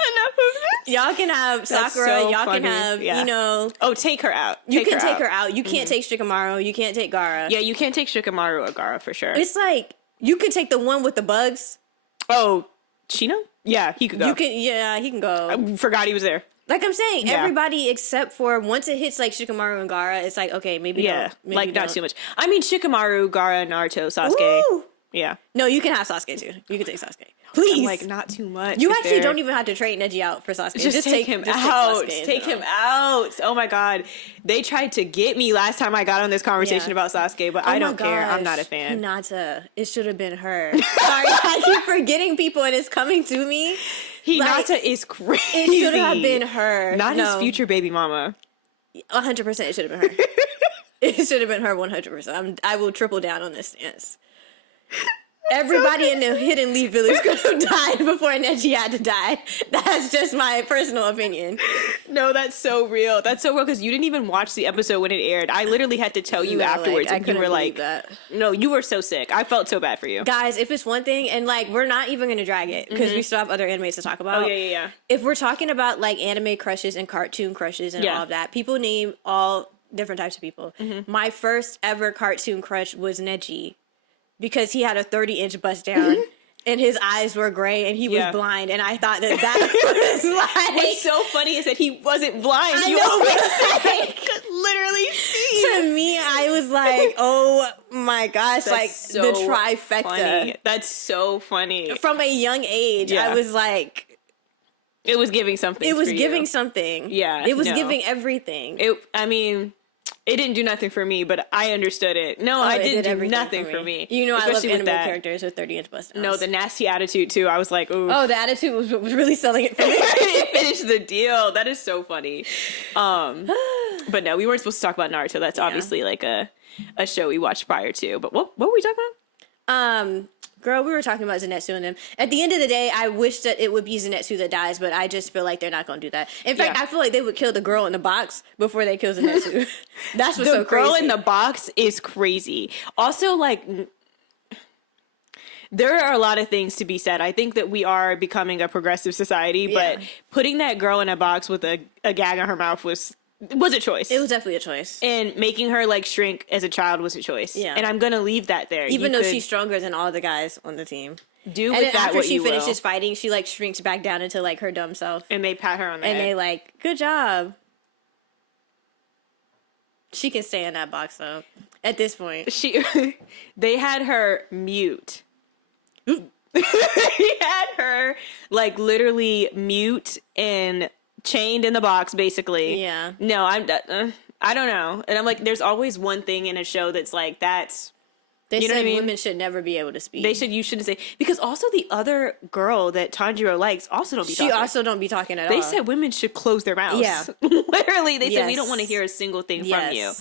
Y'all can have Sakura. So y'all can have, you know... Oh, take her out. You can take her out. You can't take Shikamaru. You can't take Gaara. Yeah, you can't take Shikamaru or Gaara, for sure. It's like... You can take the one with the bugs. Oh, Chino? Yeah, he could go. He can go. I forgot he was there. Like I'm saying, everybody except for once it hits like Shikamaru and Gaara, it's like, okay, maybe not too much. I mean, Shikamaru, Gaara, Naruto, Sasuke. Woo! Yeah. No, you can have Sasuke too. You can take Sasuke. Please. I'm like, not too much. You actually don't even have to trade Neji out for Sasuke. Just take him out. Take him out. Oh my God. They tried to get me last time I got on this conversation about Sasuke, but I don't care. I'm not a fan. Hinata. It should have been her. Sorry, I keep forgetting people and it's coming to me. Hinata is crazy. It should have been her. Not his future baby mama. 100% it should have been her. It should have been her 100%. I will triple down on this stance. Everybody in the Hidden Leaf Village could have died before Neji had to die. That's just my personal opinion. No, that's so real. That's so real because you didn't even watch the episode when it aired. I literally had to tell you afterwards. Like, and you were like, no, you were so sick. I felt so bad for you. Guys, if it's one thing, and like, we're not even going to drag it because we still have other animes to talk about. Oh, yeah. If we're talking about like anime crushes and cartoon crushes and all of that, people name all different types of people. My first ever cartoon crush was Neji. Because he had a 30-inch bust down and his eyes were gray and he was blind. And I thought that was like... What's so funny is that he wasn't blind. I know, like, could literally see. To me, I was like, oh my gosh, that's like so the trifecta. Funny. That's so funny. From a young age, I was like... It was giving something. It was giving something. Yeah. It was giving everything. It didn't do nothing for me, but I understood it. No, I didn't do nothing for me. You know, especially I love anime characters with 30-inch bust downs. No, the nasty attitude, too. I was like, ooh. Oh, the attitude was really selling it for me. It finished the deal. That is so funny. But no, we weren't supposed to talk about Naruto. That's obviously like a show we watched prior to. But what were we talking about? Girl, we were talking about Zenitsu and them. At the end of the day, I wish that it would be Zenitsu that dies, but I just feel like they're not going to do that. In fact, I feel like they would kill the girl in the box before they kill Zenitsu. That's what's so crazy. The girl in the box is crazy. Also, like, there are a lot of things to be said. I think that we are becoming a progressive society, but putting that girl in a box with a gag on her mouth was a choice. It was definitely a choice. And making her like shrink as a child was a choice. Yeah. And I'm gonna leave that there. Even though she's stronger than all the guys on the team. Do with that what you will. After she finishes fighting, she like shrinks back down into like her dumb self. And they pat her on the head. And they like, good job. She can stay in that box though. At this point. They had her mute. They had her like literally mute and chained in the box, basically. Yeah. No, I don't know. And I'm like, there's always one thing in a show that's like, They said women should never be able to speak. You shouldn't say. Because also the other girl that Tanjiro likes also don't be talking. She also don't be talking at all. They said women should close their mouths. Yeah. Literally, they said, we don't want to hear a single thing from you.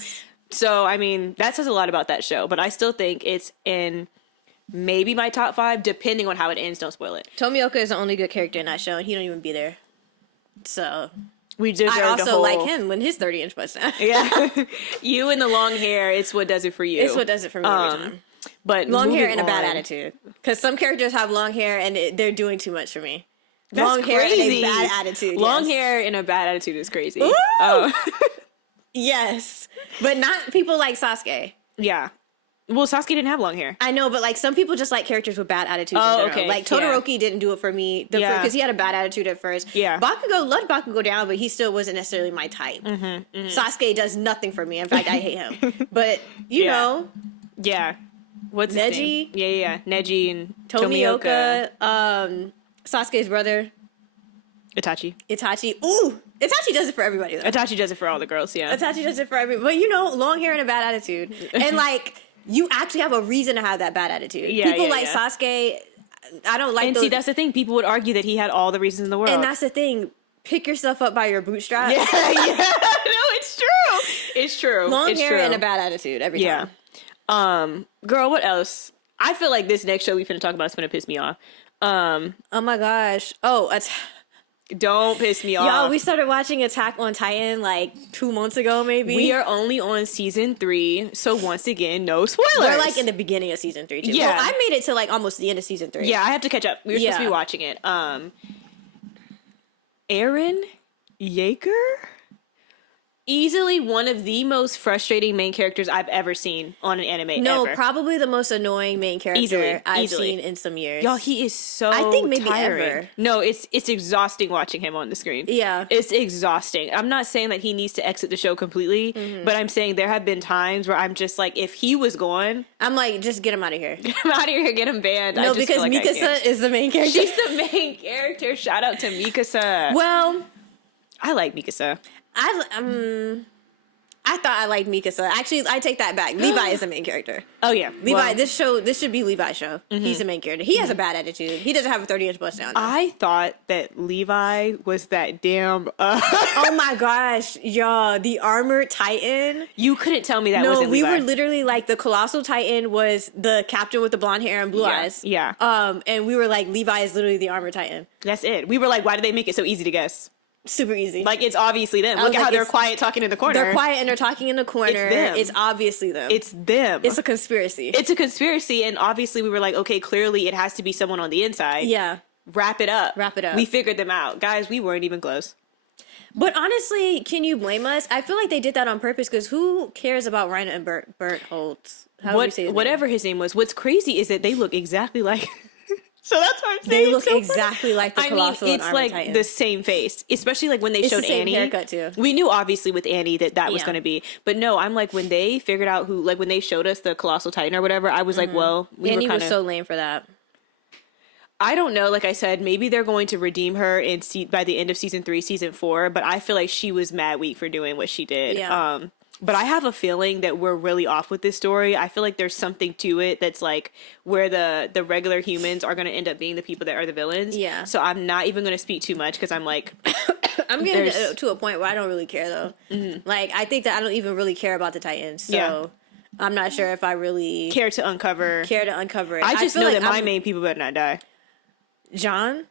So, I mean, that says a lot about that show. But I still think it's in maybe my top 5, depending on how it ends. Don't spoil it. Tomioka is the only good character in that show, and he don't even be there. So I also like him when his 30-inch bust down. Yeah. You and the long hair, it's what does it for you. It's what does it for me every time. But long hair and a bad attitude. Because some characters have long hair and they're doing too much for me. That's long crazy. Hair and a bad attitude. Long hair and a bad attitude is crazy. Yes. But not people like Sasuke. Yeah. Well, Sasuke didn't have long hair. I know, but like some people just like characters with bad attitudes. Okay. Like Todoroki didn't do it for me because he had a bad attitude at first. Yeah. Let Bakugo down, but he still wasn't necessarily my type. Sasuke does nothing for me. In fact, I hate him. But you know. Yeah. What's Neji? His name? Yeah. Neji and Tomioka. Sasuke's brother. Itachi. Ooh. Itachi does it for everybody though. Itachi does it for all the girls, yeah. Itachi does it for everybody. But you know, long hair and a bad attitude. And like you actually have a reason to have that bad attitude. People like Sasuke, I don't like and see, that's the thing. People would argue that he had all the reasons in the world. And that's the thing. Pick yourself up by your bootstraps. Yeah. No, it's true. It's true. Long hair and a bad attitude every time. Yeah. Girl, what else? I feel like this next show we finna talk about is finna piss me off. Oh my gosh. Don't piss me off. Y'all, we started watching Attack on Titan like 2 months ago, maybe. We are only on season 3, so once again, no spoilers. We're like in the beginning of season 3 too. Yeah, well, I made it to like almost the end of season 3. Yeah, I have to catch up. We were supposed to be watching it. Eren Yeager. Easily one of the most frustrating main characters I've ever seen on an anime. No, ever. Probably the most annoying main character I've seen in some years. Y'all, he is so I think maybe tiring. ever. No, it's exhausting watching him on the screen. Yeah. It's exhausting. I'm not saying that he needs to exit the show completely, but I'm saying there have been times where I'm just like, if he was gone, I'm like, just get him out of here. Get him out of here, get him banned. No, because like Mikasa is the main character. She's the main character. Shout out to Mikasa. Well, I like Mikasa. I thought I liked Mikasa. Actually, I take that back. Levi is the main character. Oh yeah, Levi. This should be Levi's show. He's the main character. He has a bad attitude. He doesn't have a 30-inch bust down. I thought that Levi was that damn. Oh my gosh, y'all! The armored Titan. You couldn't tell me that wasn't Levi. No, we were literally like the colossal Titan was the captain with the blonde hair and blue eyes. Yeah. And we were like, Levi is literally the armored Titan. That's it. We were like, why did they make it so easy to guess? Super easy. Like, it's obviously them. Look at how they're quiet talking in the corner. They're quiet and they're talking in the corner. It's them. It's obviously them. It's them. It's a conspiracy. It's a conspiracy, and obviously we were like, okay, clearly it has to be someone on the inside. Yeah. Wrap it up. We figured them out. Guys, we weren't even close. But honestly, can you blame us? I feel like they did that on purpose because who cares about Reiner and Bert Holtz? Whatever his name was. What's crazy is that they look exactly like... So that's what I'm saying. They look exactly like the Colossal and Armored Titan. It's like the same face, especially like when they showed the same Annie. Haircut too. We knew obviously with Annie that was going to be, but no, I'm like when they figured out who, like when they showed us the Colossal Titan or whatever, I was like, well, Annie was so lame for that. I don't know. Like I said, maybe they're going to redeem her by the end of season 3, season 4. But I feel like she was mad weak for doing what she did. Yeah. But I have a feeling that we're really off with this story. I feel like there's something to it that's like where the regular humans are going to end up being the people that are the villains. Yeah. So I'm not even going to speak too much because I'm like... I'm getting to a point where I don't really care though. Mm-hmm. Like I think that I don't even really care about the Titans. So I'm not sure if I really... Care to uncover it. I just know that my main people better not die. John?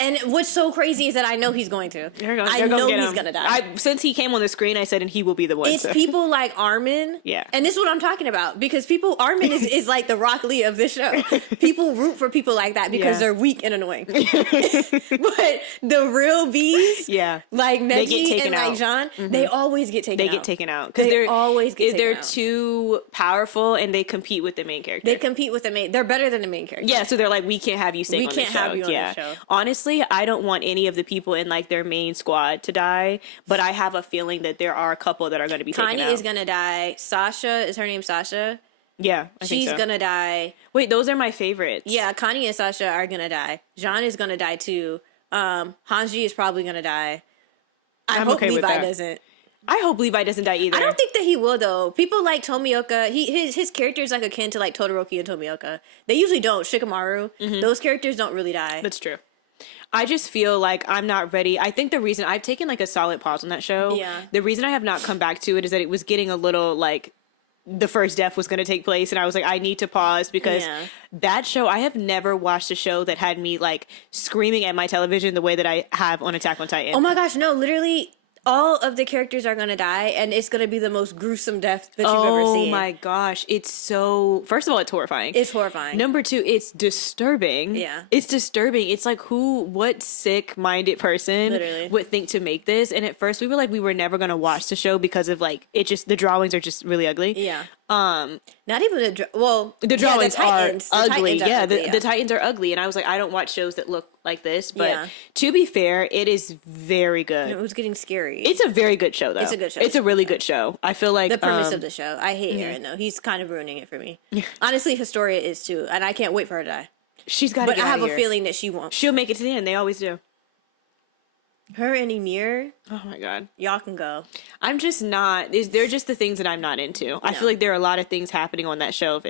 And what's so crazy is that I know he's going to. I know he's going to die. Since he came on the screen, I said, and he will be the one. It's people like Armin. Yeah. And this is what I'm talking about. Because Armin is like the Rock Lee of this show. People root for people like that because they're weak and annoying. But the real bees, like Neji and like John, they always get taken out. They get taken out. Because they always get taken They're out. too powerful and they compete with the main character. They compete with the main... They're better than the main character. Yeah, so they're like, we can't have you stay on the show. We can't have you on the show. Honestly, I don't want any of the people in like their main squad to die, but I have a feeling that there are a couple that are going to be taken out. Connie is going to die. Sasha, is her name Sasha? Yeah, I think so. She's going to die. Wait, those are my favorites. Yeah, Connie and Sasha are going to die. John is going to die too. Hanji is probably going to die. I hope okay Levi doesn't. I hope Levi doesn't die either. I don't think that he will though. People like Tomioka, his character is like akin to like Todoroki and Tomioka. They usually don't. Shikamaru, those characters don't really die. That's true. I just feel like I'm not ready. I think the reason I've taken like a solid pause on that show. Yeah. The reason I have not come back to it is that it was getting a little like the first death was going to take place, and I was like, I need to pause because that show. I have never watched a show that had me like screaming at my television the way that I have on Attack on Titan. Oh my gosh, no! Literally, all of the characters are going to die, and it's going to be the most gruesome death that you've ever seen. Oh my gosh. It's so... First of all, it's horrifying. It's horrifying. Number 2, it's disturbing. Yeah. It's disturbing. It's like what sick-minded person would think to make this? And at first, we were like, we were never going to watch the show because of like, it just... The drawings are just really ugly. Yeah. Not even the drawings are ugly. The Titans are ugly, and I was like, I don't watch shows that look like this. But to be fair, it is very good. It was getting scary. It's a very good show, though. It's a good show. It's a really good show. I feel like the premise of the show. I hate Aaron though. He's kind of ruining it for me. Honestly, Historia is too, and I can't wait for her to die. She's got to. But I have a feeling that she won't. She'll make it to the end. They always do. Her and Emir. Oh my god. Y'all can go. I'm just not. They're just the things that I'm not into. I feel like there are a lot of things happening on that show.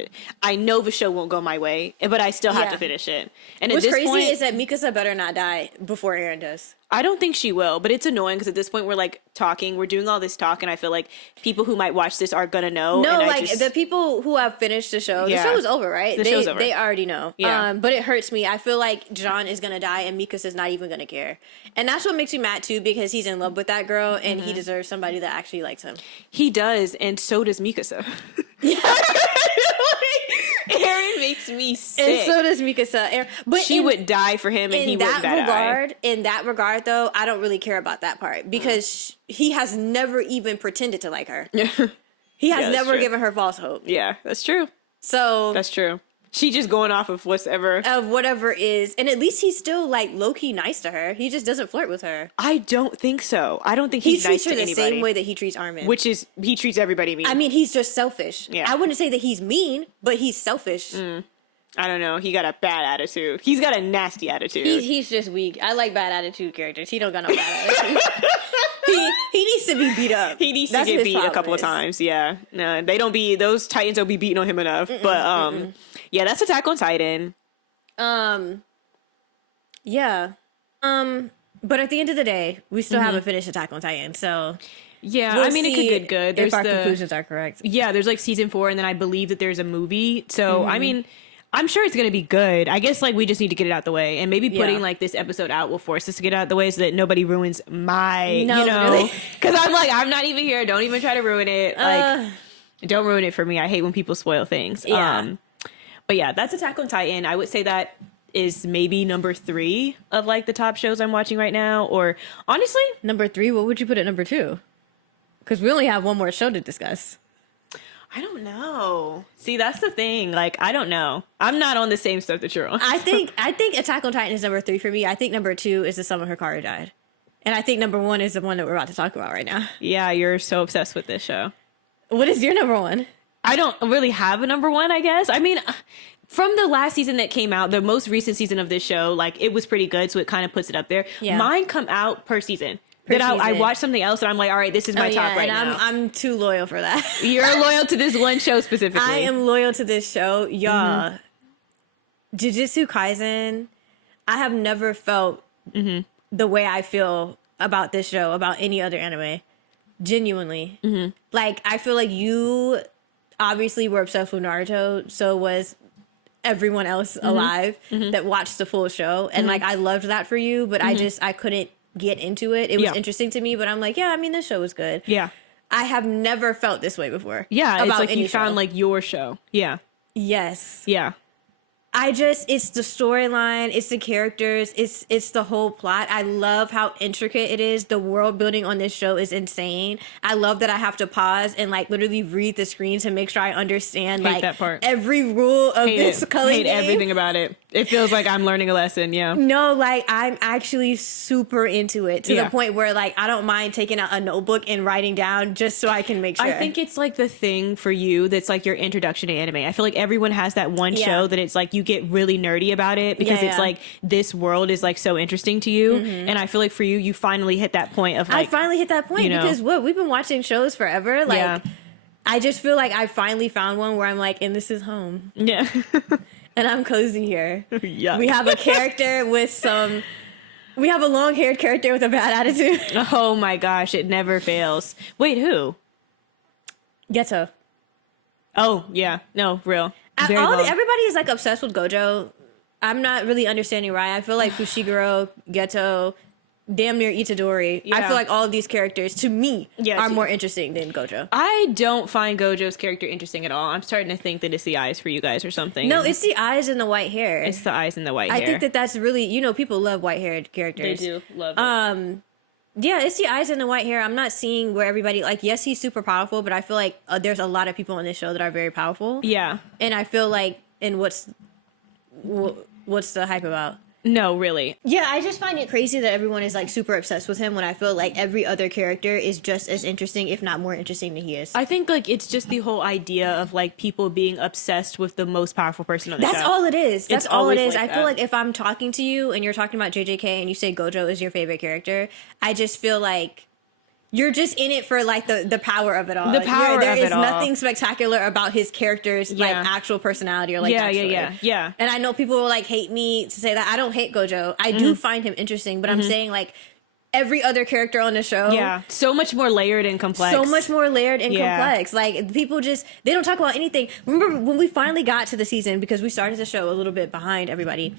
I know the show won't go my way, but I still have to finish it. And what's at this crazy point, is that Mikasa better not die before Aaron does. I don't think she will, but it's annoying because at this point we're like talking, we're doing all this talk, and I feel like people who might watch this are gonna know. No, like the people who have finished the show is over, right? The show's over. They already know. Yeah. But it hurts me. I feel like John is gonna die and Mikasa's not even gonna care. And that's what makes me mad too, because he's in love with that girl and he deserves somebody that actually likes him. He does, and so does Mikasa. Eren makes me sick. And so does Mikasa. But she would die for him, and he wouldn't die. In that regard, though, I don't really care about that part because he has never even pretended to like her. He has never given her false hope. Yeah, that's true. So that's true. She just going off of whatever is, and at least he's still like low key nice to her. He just doesn't flirt with her. I don't think so. I don't think he's nice to anybody. He treats her the same way that he treats Armin, which is he treats everybody mean. I mean, he's just selfish. Yeah. I wouldn't say that he's mean, but he's selfish. I don't know. He got a bad attitude. He's got a nasty attitude. He's just weak. I like bad attitude characters. He don't got no bad attitude. he needs to be beat up. He needs to get beat a couple of times. Yeah. No, those Titans don't be beating on him enough. But yeah, that's Attack on Titan. Yeah. But at the end of the day, we still haven't finished Attack on Titan, so yeah, I mean, it could get good. If our conclusions are correct. Yeah, there's like season 4, and then I believe that there's a movie. So I mean, I'm sure it's gonna be good. I guess like we just need to get it out the way, and maybe putting like this episode out will force us to get it out the way so that nobody ruins because I'm not even here. Don't even try to ruin it. Like, don't ruin it for me. I hate when people spoil things. Yeah. But yeah, that's Attack on Titan. I would say that is maybe number 3 of like the top shows I'm watching right now. Or honestly, number 3. What would you put at number 2? Because we only have one more show to discuss. I don't know. See, that's the thing. Like, I don't know. I'm not on the same stuff that you're on. I think Attack on Titan is number 3 for me. I think number 2 is the summer Hikaru died. And I think number 1 is the one that we're about to talk about right now. Yeah, you're so obsessed with this show. What is your number 1? I don't really have a number 1, I guess. I mean, from the last season that came out, the most recent season of this show, like, it was pretty good, so it kind of puts it up there. Yeah. Mine come out per season. I watch something else and I'm like, all right, this is my top right now. I'm too loyal for that. You're loyal to this one show specifically. I am loyal to this show. Y'all, Jujutsu Kaisen, I have never felt the way I feel about this show, about any other anime. Genuinely. Like, I feel like you obviously were obsessed with Naruto, so was everyone else alive that watched the full show. And like, I loved that for you, but I couldn't get into it. It was interesting to me, but I'm like, yeah, I mean, this show was good. Yeah. I have never felt this way before. Yeah, it's like you found like your show. Yeah. Yes. Yeah. It's the storyline, it's the characters, it's the whole plot. I love how intricate it is. The world building on this show is insane. I love that I have to pause and like literally read the screen to make sure I understand like that part. Every rule of this culling game. Everything about it. It feels like I'm learning a lesson. Yeah. No, like I'm actually super into it to the point where like I don't mind taking out a notebook and writing down just so I can make sure. I think it's like the thing for you that's like your introduction to anime. I feel like everyone has that one show that it's like you get really nerdy about it because it's like this world is like so interesting to you, and I feel like for you finally hit that point of like, I finally hit that point because we've been watching shows forever. Like I just feel like I finally found one where I'm like, and this is home. Yeah. And I'm cozy here. Yeah. We have a character we have a long-haired character with a bad attitude. Oh my gosh, it never fails. Wait, who? Geto. Oh yeah, no, real. Everybody is like obsessed with Gojo. I'm not really understanding why. I feel like Fushiguro, Geto, damn near Itadori. Yeah. I feel like all of these characters, to me, are more interesting than Gojo. I don't find Gojo's character interesting at all. I'm starting to think that it's the eyes for you guys or something. No, it's the eyes and the white hair. It's the eyes and the white hair. I think that's really, people love white-haired characters. They do love it. Yeah, it's the eyes and the white hair. I'm not seeing where everybody, like, yes, he's super powerful, but I feel like there's a lot of people on this show that are very powerful. Yeah. And I feel like, and what's the hype about? No, really. Yeah, I just find it crazy that everyone is like super obsessed with him when I feel like every other character is just as interesting, if not more interesting than he is. I think like it's just the whole idea of like people being obsessed with the most powerful person on the show. That's all it is. That's all it is. I feel like if I'm talking to you and you're talking about JJK and you say Gojo is your favorite character, I just feel like you're just in it for like the power of it all. The power of it all. There is nothing spectacular about his character's like actual personality or like yeah. And I know people will like hate me to say that. I don't hate Gojo. I do find him interesting, but I'm saying like every other character on the show, so much more layered and complex. So much more layered and complex. Like people they don't talk about anything. Remember when we finally got to the season, because we started the show a little bit behind everybody.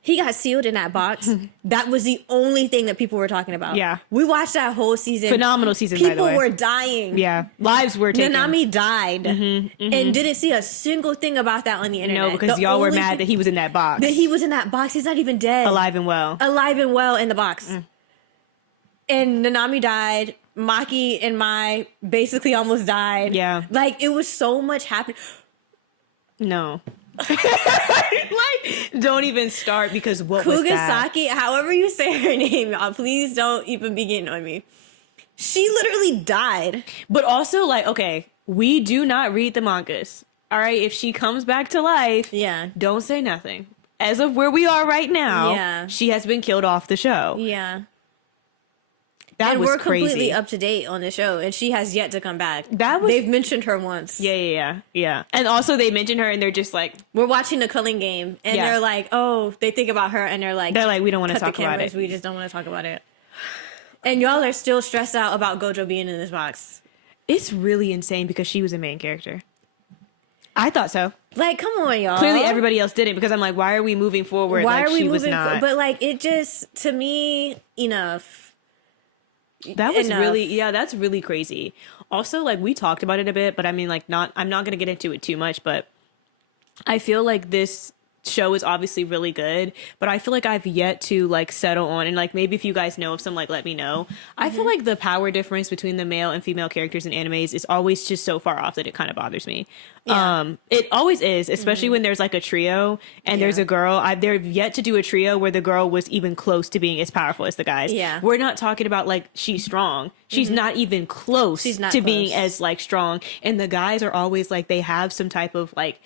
he got sealed in that box. That was the only thing that people were talking about. Yeah. We watched that whole season. Phenomenal season, by the way. People were dying. Yeah. Lives were taken. Nanami died. And didn't see a single thing about that on the internet. No, because y'all were mad that he was in that box. That he was in that box. He's not even dead. Alive and well. Alive and well in the box. And Nanami died. Maki and Mai basically almost died. Yeah. Like, it was so much happening. No. Like, don't even start, because what was that? Kugasaki, however you say her name, y'all, please don't even be getting on me. She literally died. But also, like, okay, we do not read the mangas. All right, if she comes back to life, don't say nothing. As of where we are right now, she has been killed off the show. Yeah. And we're crazy. Completely up to date on the show, and she has yet to come back. They've mentioned her once. Yeah. And also they mention her, and they're just like, we're watching the Culling game, and they're like, oh, they think about her, and they're like, we don't want to talk about it. We just don't want to talk about it. And y'all are still stressed out about Gojo being in this box. It's really insane because she was a main character. I thought so. Like, come on, y'all. Clearly everybody else didn't, because I'm like, why are we moving forward? Why like, are we she moving was not. But like, it just, to me, enough. That was that's really crazy. Also, like, we talked about it a bit, but I mean, like, I'm not going to get into it too much, but I feel like this show is obviously really good, but I feel like I've yet to, like, settle on, and, like, maybe if you guys know of some, like, let me know. I feel like the power difference between the male and female characters in animes is always just so far off that it kind of bothers me. It always is, especially when there's, like, a trio and there's a girl. They're yet to do a trio where the girl was even close to being as powerful as the guys. Yeah. We're not talking about, like, she's strong. She's not even close to being as, like, strong. And the guys are always, like, they have some type of, like,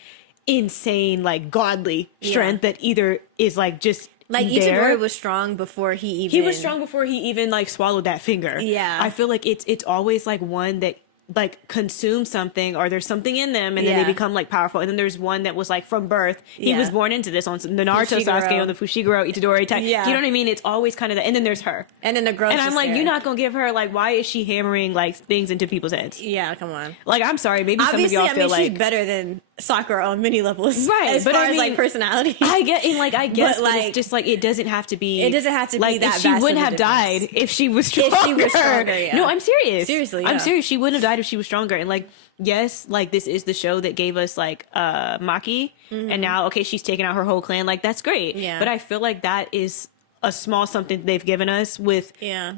insane, like, godly strength that either is, like, just like, Itadori was strong before he was strong before he even, like, swallowed that finger. Yeah. I feel like it's always, like, one that, like, consume something, or there's something in them, and then they become, like, powerful. And then there's one that was, like, from birth, he was born into this, on the Naruto Sasuke, on the Fushiguro Itadori type. You know what I mean? It's always kind of that. And then there's her, and then the girl, and I'm like, you're not gonna give her, like, why is she hammering, like, things into people's heads? Yeah, come on. Like, I'm sorry, maybe obviously, some of y'all feel like she's better than Sakura on many levels, right? As far as, like, personality, I guess, but like, it's just like, it doesn't have to be. It doesn't have to like, be that. She wouldn't have died if she was stronger. If she was stronger, No, I'm serious. Seriously, I'm serious. She wouldn't have died if she was stronger. And, like, yes, like, this is the show that gave us, like, Maki, and now, okay, she's taken out her whole clan. Like, that's great. Yeah. But I feel like that is a small something they've given us with,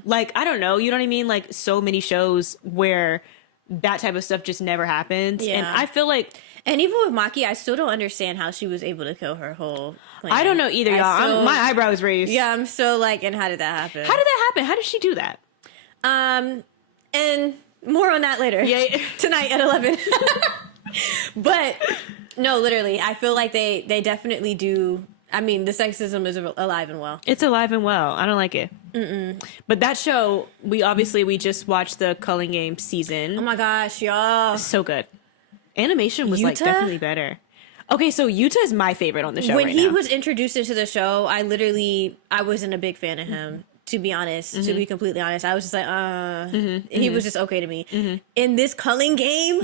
like, I don't know, you know what I mean? Like, so many shows where that type of stuff just never happens. And I feel like, and even with Maki, I still don't understand how she was able to kill her whole clan. I don't know either, y'all. My eyebrow is raised. Yeah, I'm so like, and how did that happen? How did she do that? And more on that later. Yeah. Tonight at 11. But no, literally, I feel like they definitely do. I mean, the sexism is alive and well. It's alive and well. I don't like it. But that show, we just watched the Culling Game season. Oh my gosh, y'all. So good. Animation was, like, definitely better. Okay, so Yuta is my favorite on the show when he was introduced into the show, I wasn't a big fan of him. To be honest, to be completely honest, I was just like, he was just okay to me. In this Culling Game,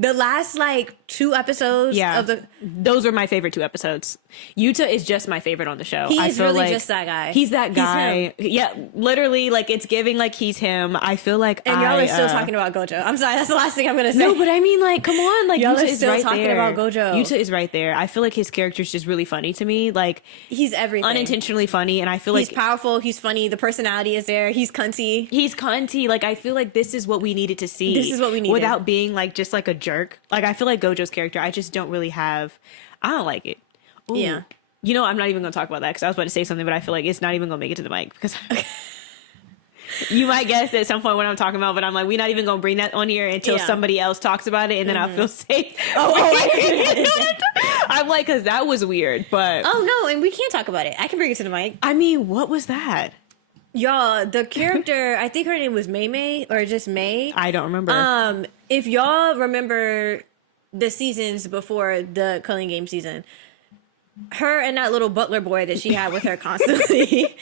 the last, like, 2 episodes of those were my favorite 2 episodes. Yuta is just my favorite on the show. He's really like just that guy. He's that guy. Yeah, literally, like, it's giving, like, he's him. I feel like y'all are still talking about Gojo. I'm sorry, that's the last thing I'm gonna say. No, but I mean, like, come on, like, y'all Yuta are is still right talking there. about Gojo. Yuta is right there. I feel like his character's just really funny to me. Like, he's everything. Unintentionally funny, and I feel he's like powerful, he's funny, the personality is there, he's cunty. Like, I feel like this is what we needed to see. This is what we needed. Without being, like, just, like, a jerk. Like, I feel like Gojo's character, I just don't really have, I don't like it. Ooh. Yeah. You know, I'm not even going to talk about that because I was about to say something, but I feel like it's not even going to make it to the mic because you might guess at some point what I'm talking about, but I'm like, we're not even going to bring that on here until somebody else talks about it, and then I'll feel safe. I'm like, because that was weird, but... Oh, no, and we can't talk about it. I can bring it to the mic. I mean, what was that? Y'all, the character, I think her name was May or just May. I don't remember. If y'all remember the seasons before the Culling Game season, her and that little butler boy that she had with her constantly.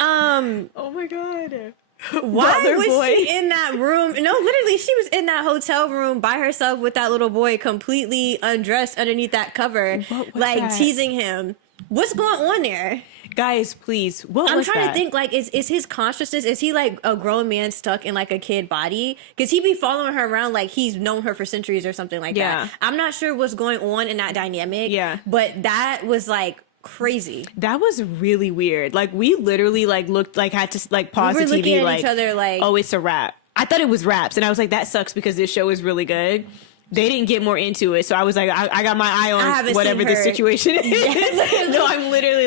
Oh my god. Why was she in that room? No, literally, she was in that hotel room by herself with that little boy completely undressed underneath that cover, like, teasing him. What's going on there? Guys, please. I'm trying to think, like, is his consciousness, is he like a grown man stuck in like a kid body? Because he be following her around like he's known her for centuries or something like that. I'm not sure what's going on in that dynamic. Yeah. But that was like crazy. That was really weird. Like, we literally like looked like had to like pause the TV at like each other like, oh, it's a wrap. I thought it was raps, and I was like, that sucks because this show is really good. They didn't get more into it, so I was like, I got my eye on whatever the situation is. Yes. No, I'm literally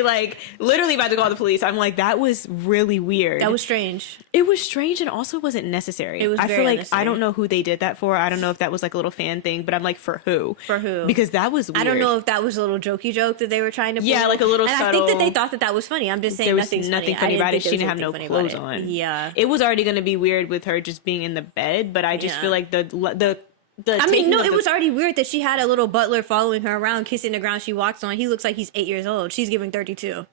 about to call the police. I'm like, that was really weird. That was strange. It was strange and also wasn't necessary. It was I very feel like unnecessary. I don't know who they did that for. I don't know if that was like a little fan thing, but I'm like, for who? For who? Because that was weird. I don't know if that was a little jokey joke that they were trying to pull. Yeah, like a little and subtle. I think that they thought that that was funny. I'm just saying there was nothing funny about it. She didn't have no clothes on. Yeah. It was already going to be weird with her just being in the bed, but I just feel like the it was already weird that she had a little butler following her around, kissing the ground she walks on. He looks like he's 8 years old. She's giving 32.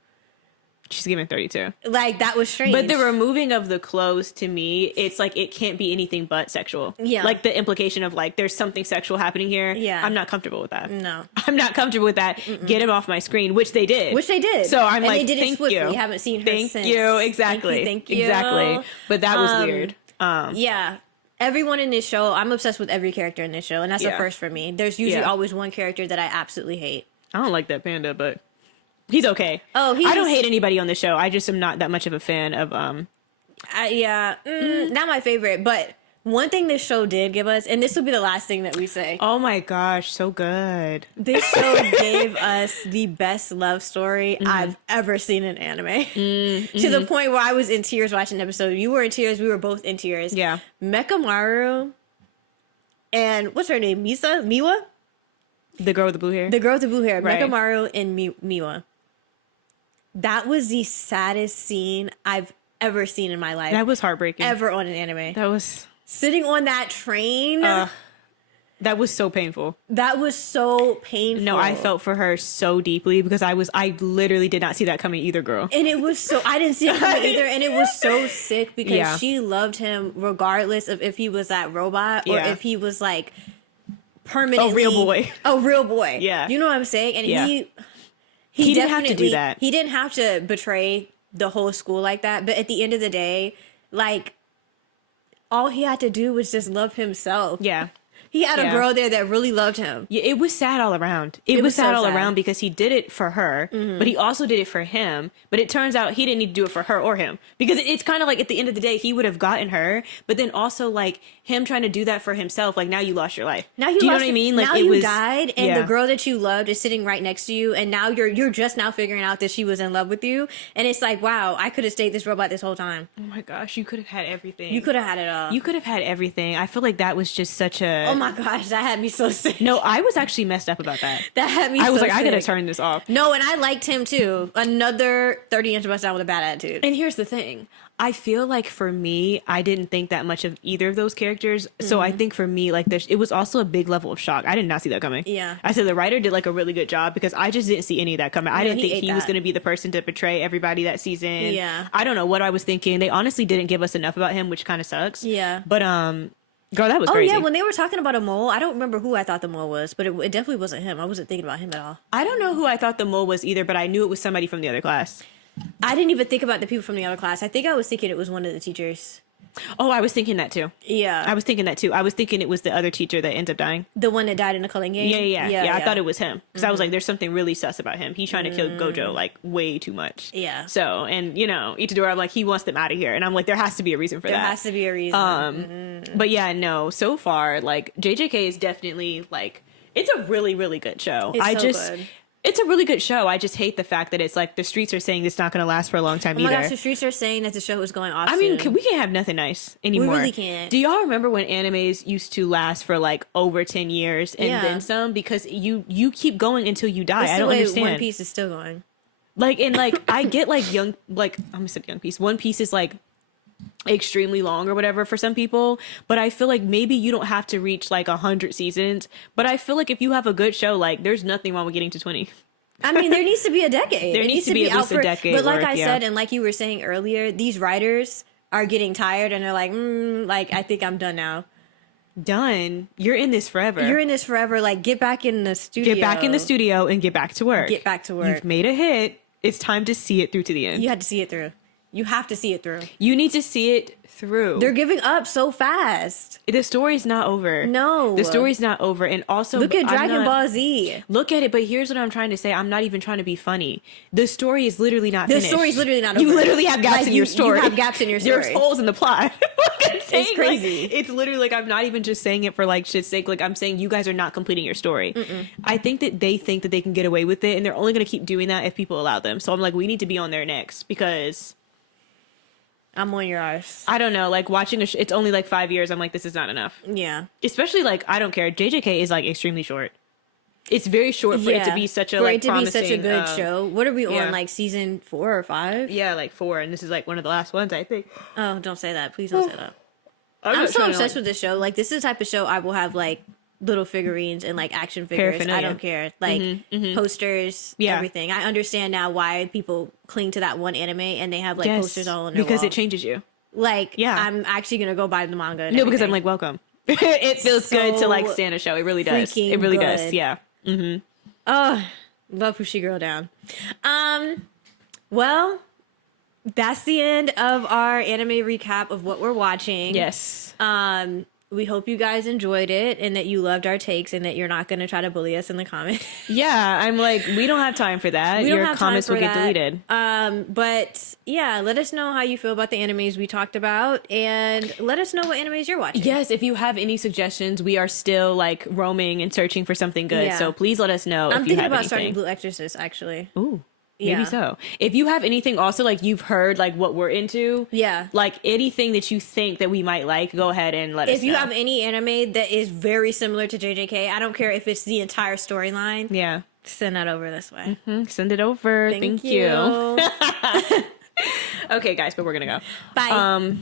She's giving 32. Like, that was strange. But the removing of the clothes, to me, it's like it can't be anything but sexual. Yeah. Like the implication of like there's something sexual happening here. Yeah. I'm not comfortable with that. No. I'm not comfortable with that. Mm-mm. Get him off my screen, which they did. So I'm like, they did thank it swiftly. you. We haven't seen her thank since. You. Exactly. Thank you. Exactly. But that was weird. Yeah. Everyone in this show, I'm obsessed with every character in this show, and that's a first for me. There's usually always one character that I absolutely hate. I don't like that panda, but he's okay. Oh, I don't hate anybody on the show. I just am not that much of a fan of not my favorite, but one thing this show did give us, and this will be the last thing that we say. Oh my gosh, so good. This show gave us the best love story I've ever seen in anime. To the point where I was in tears watching the episode. You were in tears, we were both in tears. Yeah. Mekamaru and what's her name? Miwa? The girl with the blue hair? The girl with the blue hair. Right. Mekamaru and Miwa. That was the saddest scene I've ever seen in my life. That was heartbreaking. Ever on an anime. That was... Sitting on that train. That was so painful. That was so painful. No, I felt for her so deeply because I literally did not see that coming either, girl. And it was so, I didn't see it coming either. And it was so sick because she loved him regardless of if he was that robot or if he was like permanently. A real boy. A real boy. Yeah. You know what I'm saying? And he didn't have to do that. He didn't have to betray the whole school like that. But at the end of the day, like, all he had to do was just love himself. Yeah. He had a girl there that really loved him. Yeah, it was sad all around. It was sad all around because he did it for her, but he also did it for him. But it turns out he didn't need to do it for her or him. Because it's kind of like at the end of the day, he would have gotten her, but then also like him trying to do that for himself, like now you lost your life. Now you do you know lost what I mean? Like now it you was, died and the girl that you loved is sitting right next to you and now you're just now figuring out that she was in love with you. And it's like, wow, I could have stayed this robot this whole time. Oh my gosh, you could have had everything. You could have had it all. You could have had everything. I feel like that was just such a... Oh my gosh, that had me so sick. No, I was actually messed up about that. That had me so I was like, sick. I gotta turn this off. No, and I liked him too. Another 30-inch bust down with a bad attitude. And here's the thing. I feel like for me, I didn't think that much of either of those characters. So I think for me, like it was also a big level of shock. I did not see that coming. Yeah. I said the writer did like a really good job because I just didn't see any of that coming. I didn't think he was going to be the person to betray everybody that season. Yeah. I don't know what I was thinking. They honestly didn't give us enough about him, which kind of sucks. Yeah. But girl, that was crazy. Oh yeah, when they were talking about a mole, I don't remember who I thought the mole was, but it definitely wasn't him. I wasn't thinking about him at all. I don't know who I thought the mole was either, but I knew it was somebody from the other class. I didn't even think about the people from the other class. I think I was thinking it was one of the teachers. Oh, I was thinking that too. Yeah. I was thinking that too. I was thinking it was the other teacher that ends up dying. The one that died in the culling game? Yeah. I thought it was him. Because I was like, there's something really sus about him. He's trying to kill Gojo, like, way too much. Yeah. So, and, you know, Itadori, I'm like, he wants them out of here. And I'm like, there has to be a reason for that. There has to be a reason. But yeah, no, so far, like, JJK is definitely, like, it's a really, really good show. Good. It's a really good show. I just hate the fact that it's like the streets are saying it's not going to last for a long time either. Oh my gosh, the streets are saying that the show is going off I mean, we can't have nothing nice anymore. We really can't. Do y'all remember when animes used to last for like over 10 years and then some? Because you keep going until you die. I don't understand. One Piece is still going. Like, and like, I get like I'm gonna say Young Piece. One Piece is like extremely long or whatever for some people, but I feel like maybe you don't have to reach like 100 seasons, but I feel like if you have a good show, like there's nothing wrong with getting to 20. I mean, there needs to be a decade. There needs to be at least a decade. But like I said, and like you were saying earlier, these writers are getting tired and they're like, like, I think I'm done now. done. You're in this forever. You're in this forever. Like, get back in the studio. Get back in the studio and get back to work. Get back to work. You've made a hit. It's time to see it through to the end. You had to see it through. You have to see it through. You need to see it through. They're giving up so fast. The story's not over. No. The story's not over. And also, look at Dragon Ball Z. Look at it, but here's what I'm trying to say. I'm not even trying to be funny. The story is literally not finished. The story's literally not over. You literally have gaps in your story. You have gaps in your story. There's holes in the plot. It's crazy. Like, it's literally like, I'm not even just saying it for like shit's sake. Like, I'm saying you guys are not completing your story. I think that they think that they can get away with it, and they're only going to keep doing that if people allow them. So I'm like, we need to be on their necks, because I'm on your ass. I don't know, like watching it's only like 5 years. I'm like, this is not enough. Yeah. Especially like, I don't care. JJK is like extremely short. It's very short for it to be such a for like it to promising, be such a good show. What are we yeah. on, like season 4 or 5? Yeah, like 4, and this is like one of the last ones, I think. Oh, don't say that. Please don't say that. I'm so obsessed with this show. Like, this is the type of show I will have like little figurines and like action figures. I don't care. Like posters, everything. I understand now why people cling to that one anime and they have like posters all on their because wall. it changes you. Like, I'm actually gonna go buy the manga. And because I'm like, welcome. It feels so good to like stand a show. It really does. It really does. Yeah. Oh, love Pushy Girl down. Well, that's the end of our anime recap of what we're watching. Yes. We hope you guys enjoyed it and that you loved our takes and that you're not going to try to bully us in the comments. Yeah, I'm like, we don't have time for that. Your comments will get deleted. But yeah, let us know how you feel about the animes we talked about, and let us know what animes you're watching. Yes, if you have any suggestions, we are still like roaming and searching for something good. Yeah. So please let us know. I'm if you thinking have about anything. starting Blue Exorcist, actually. Ooh. Maybe so. If you have anything also, like you've heard like what we're into, like anything that you think that we might like, go ahead and let us know. If you have any anime that is very similar to JJK, I don't care if it's the entire storyline. Yeah. Send that over this way. Send it over. Thank you. Okay, guys, but we're gonna go. Bye.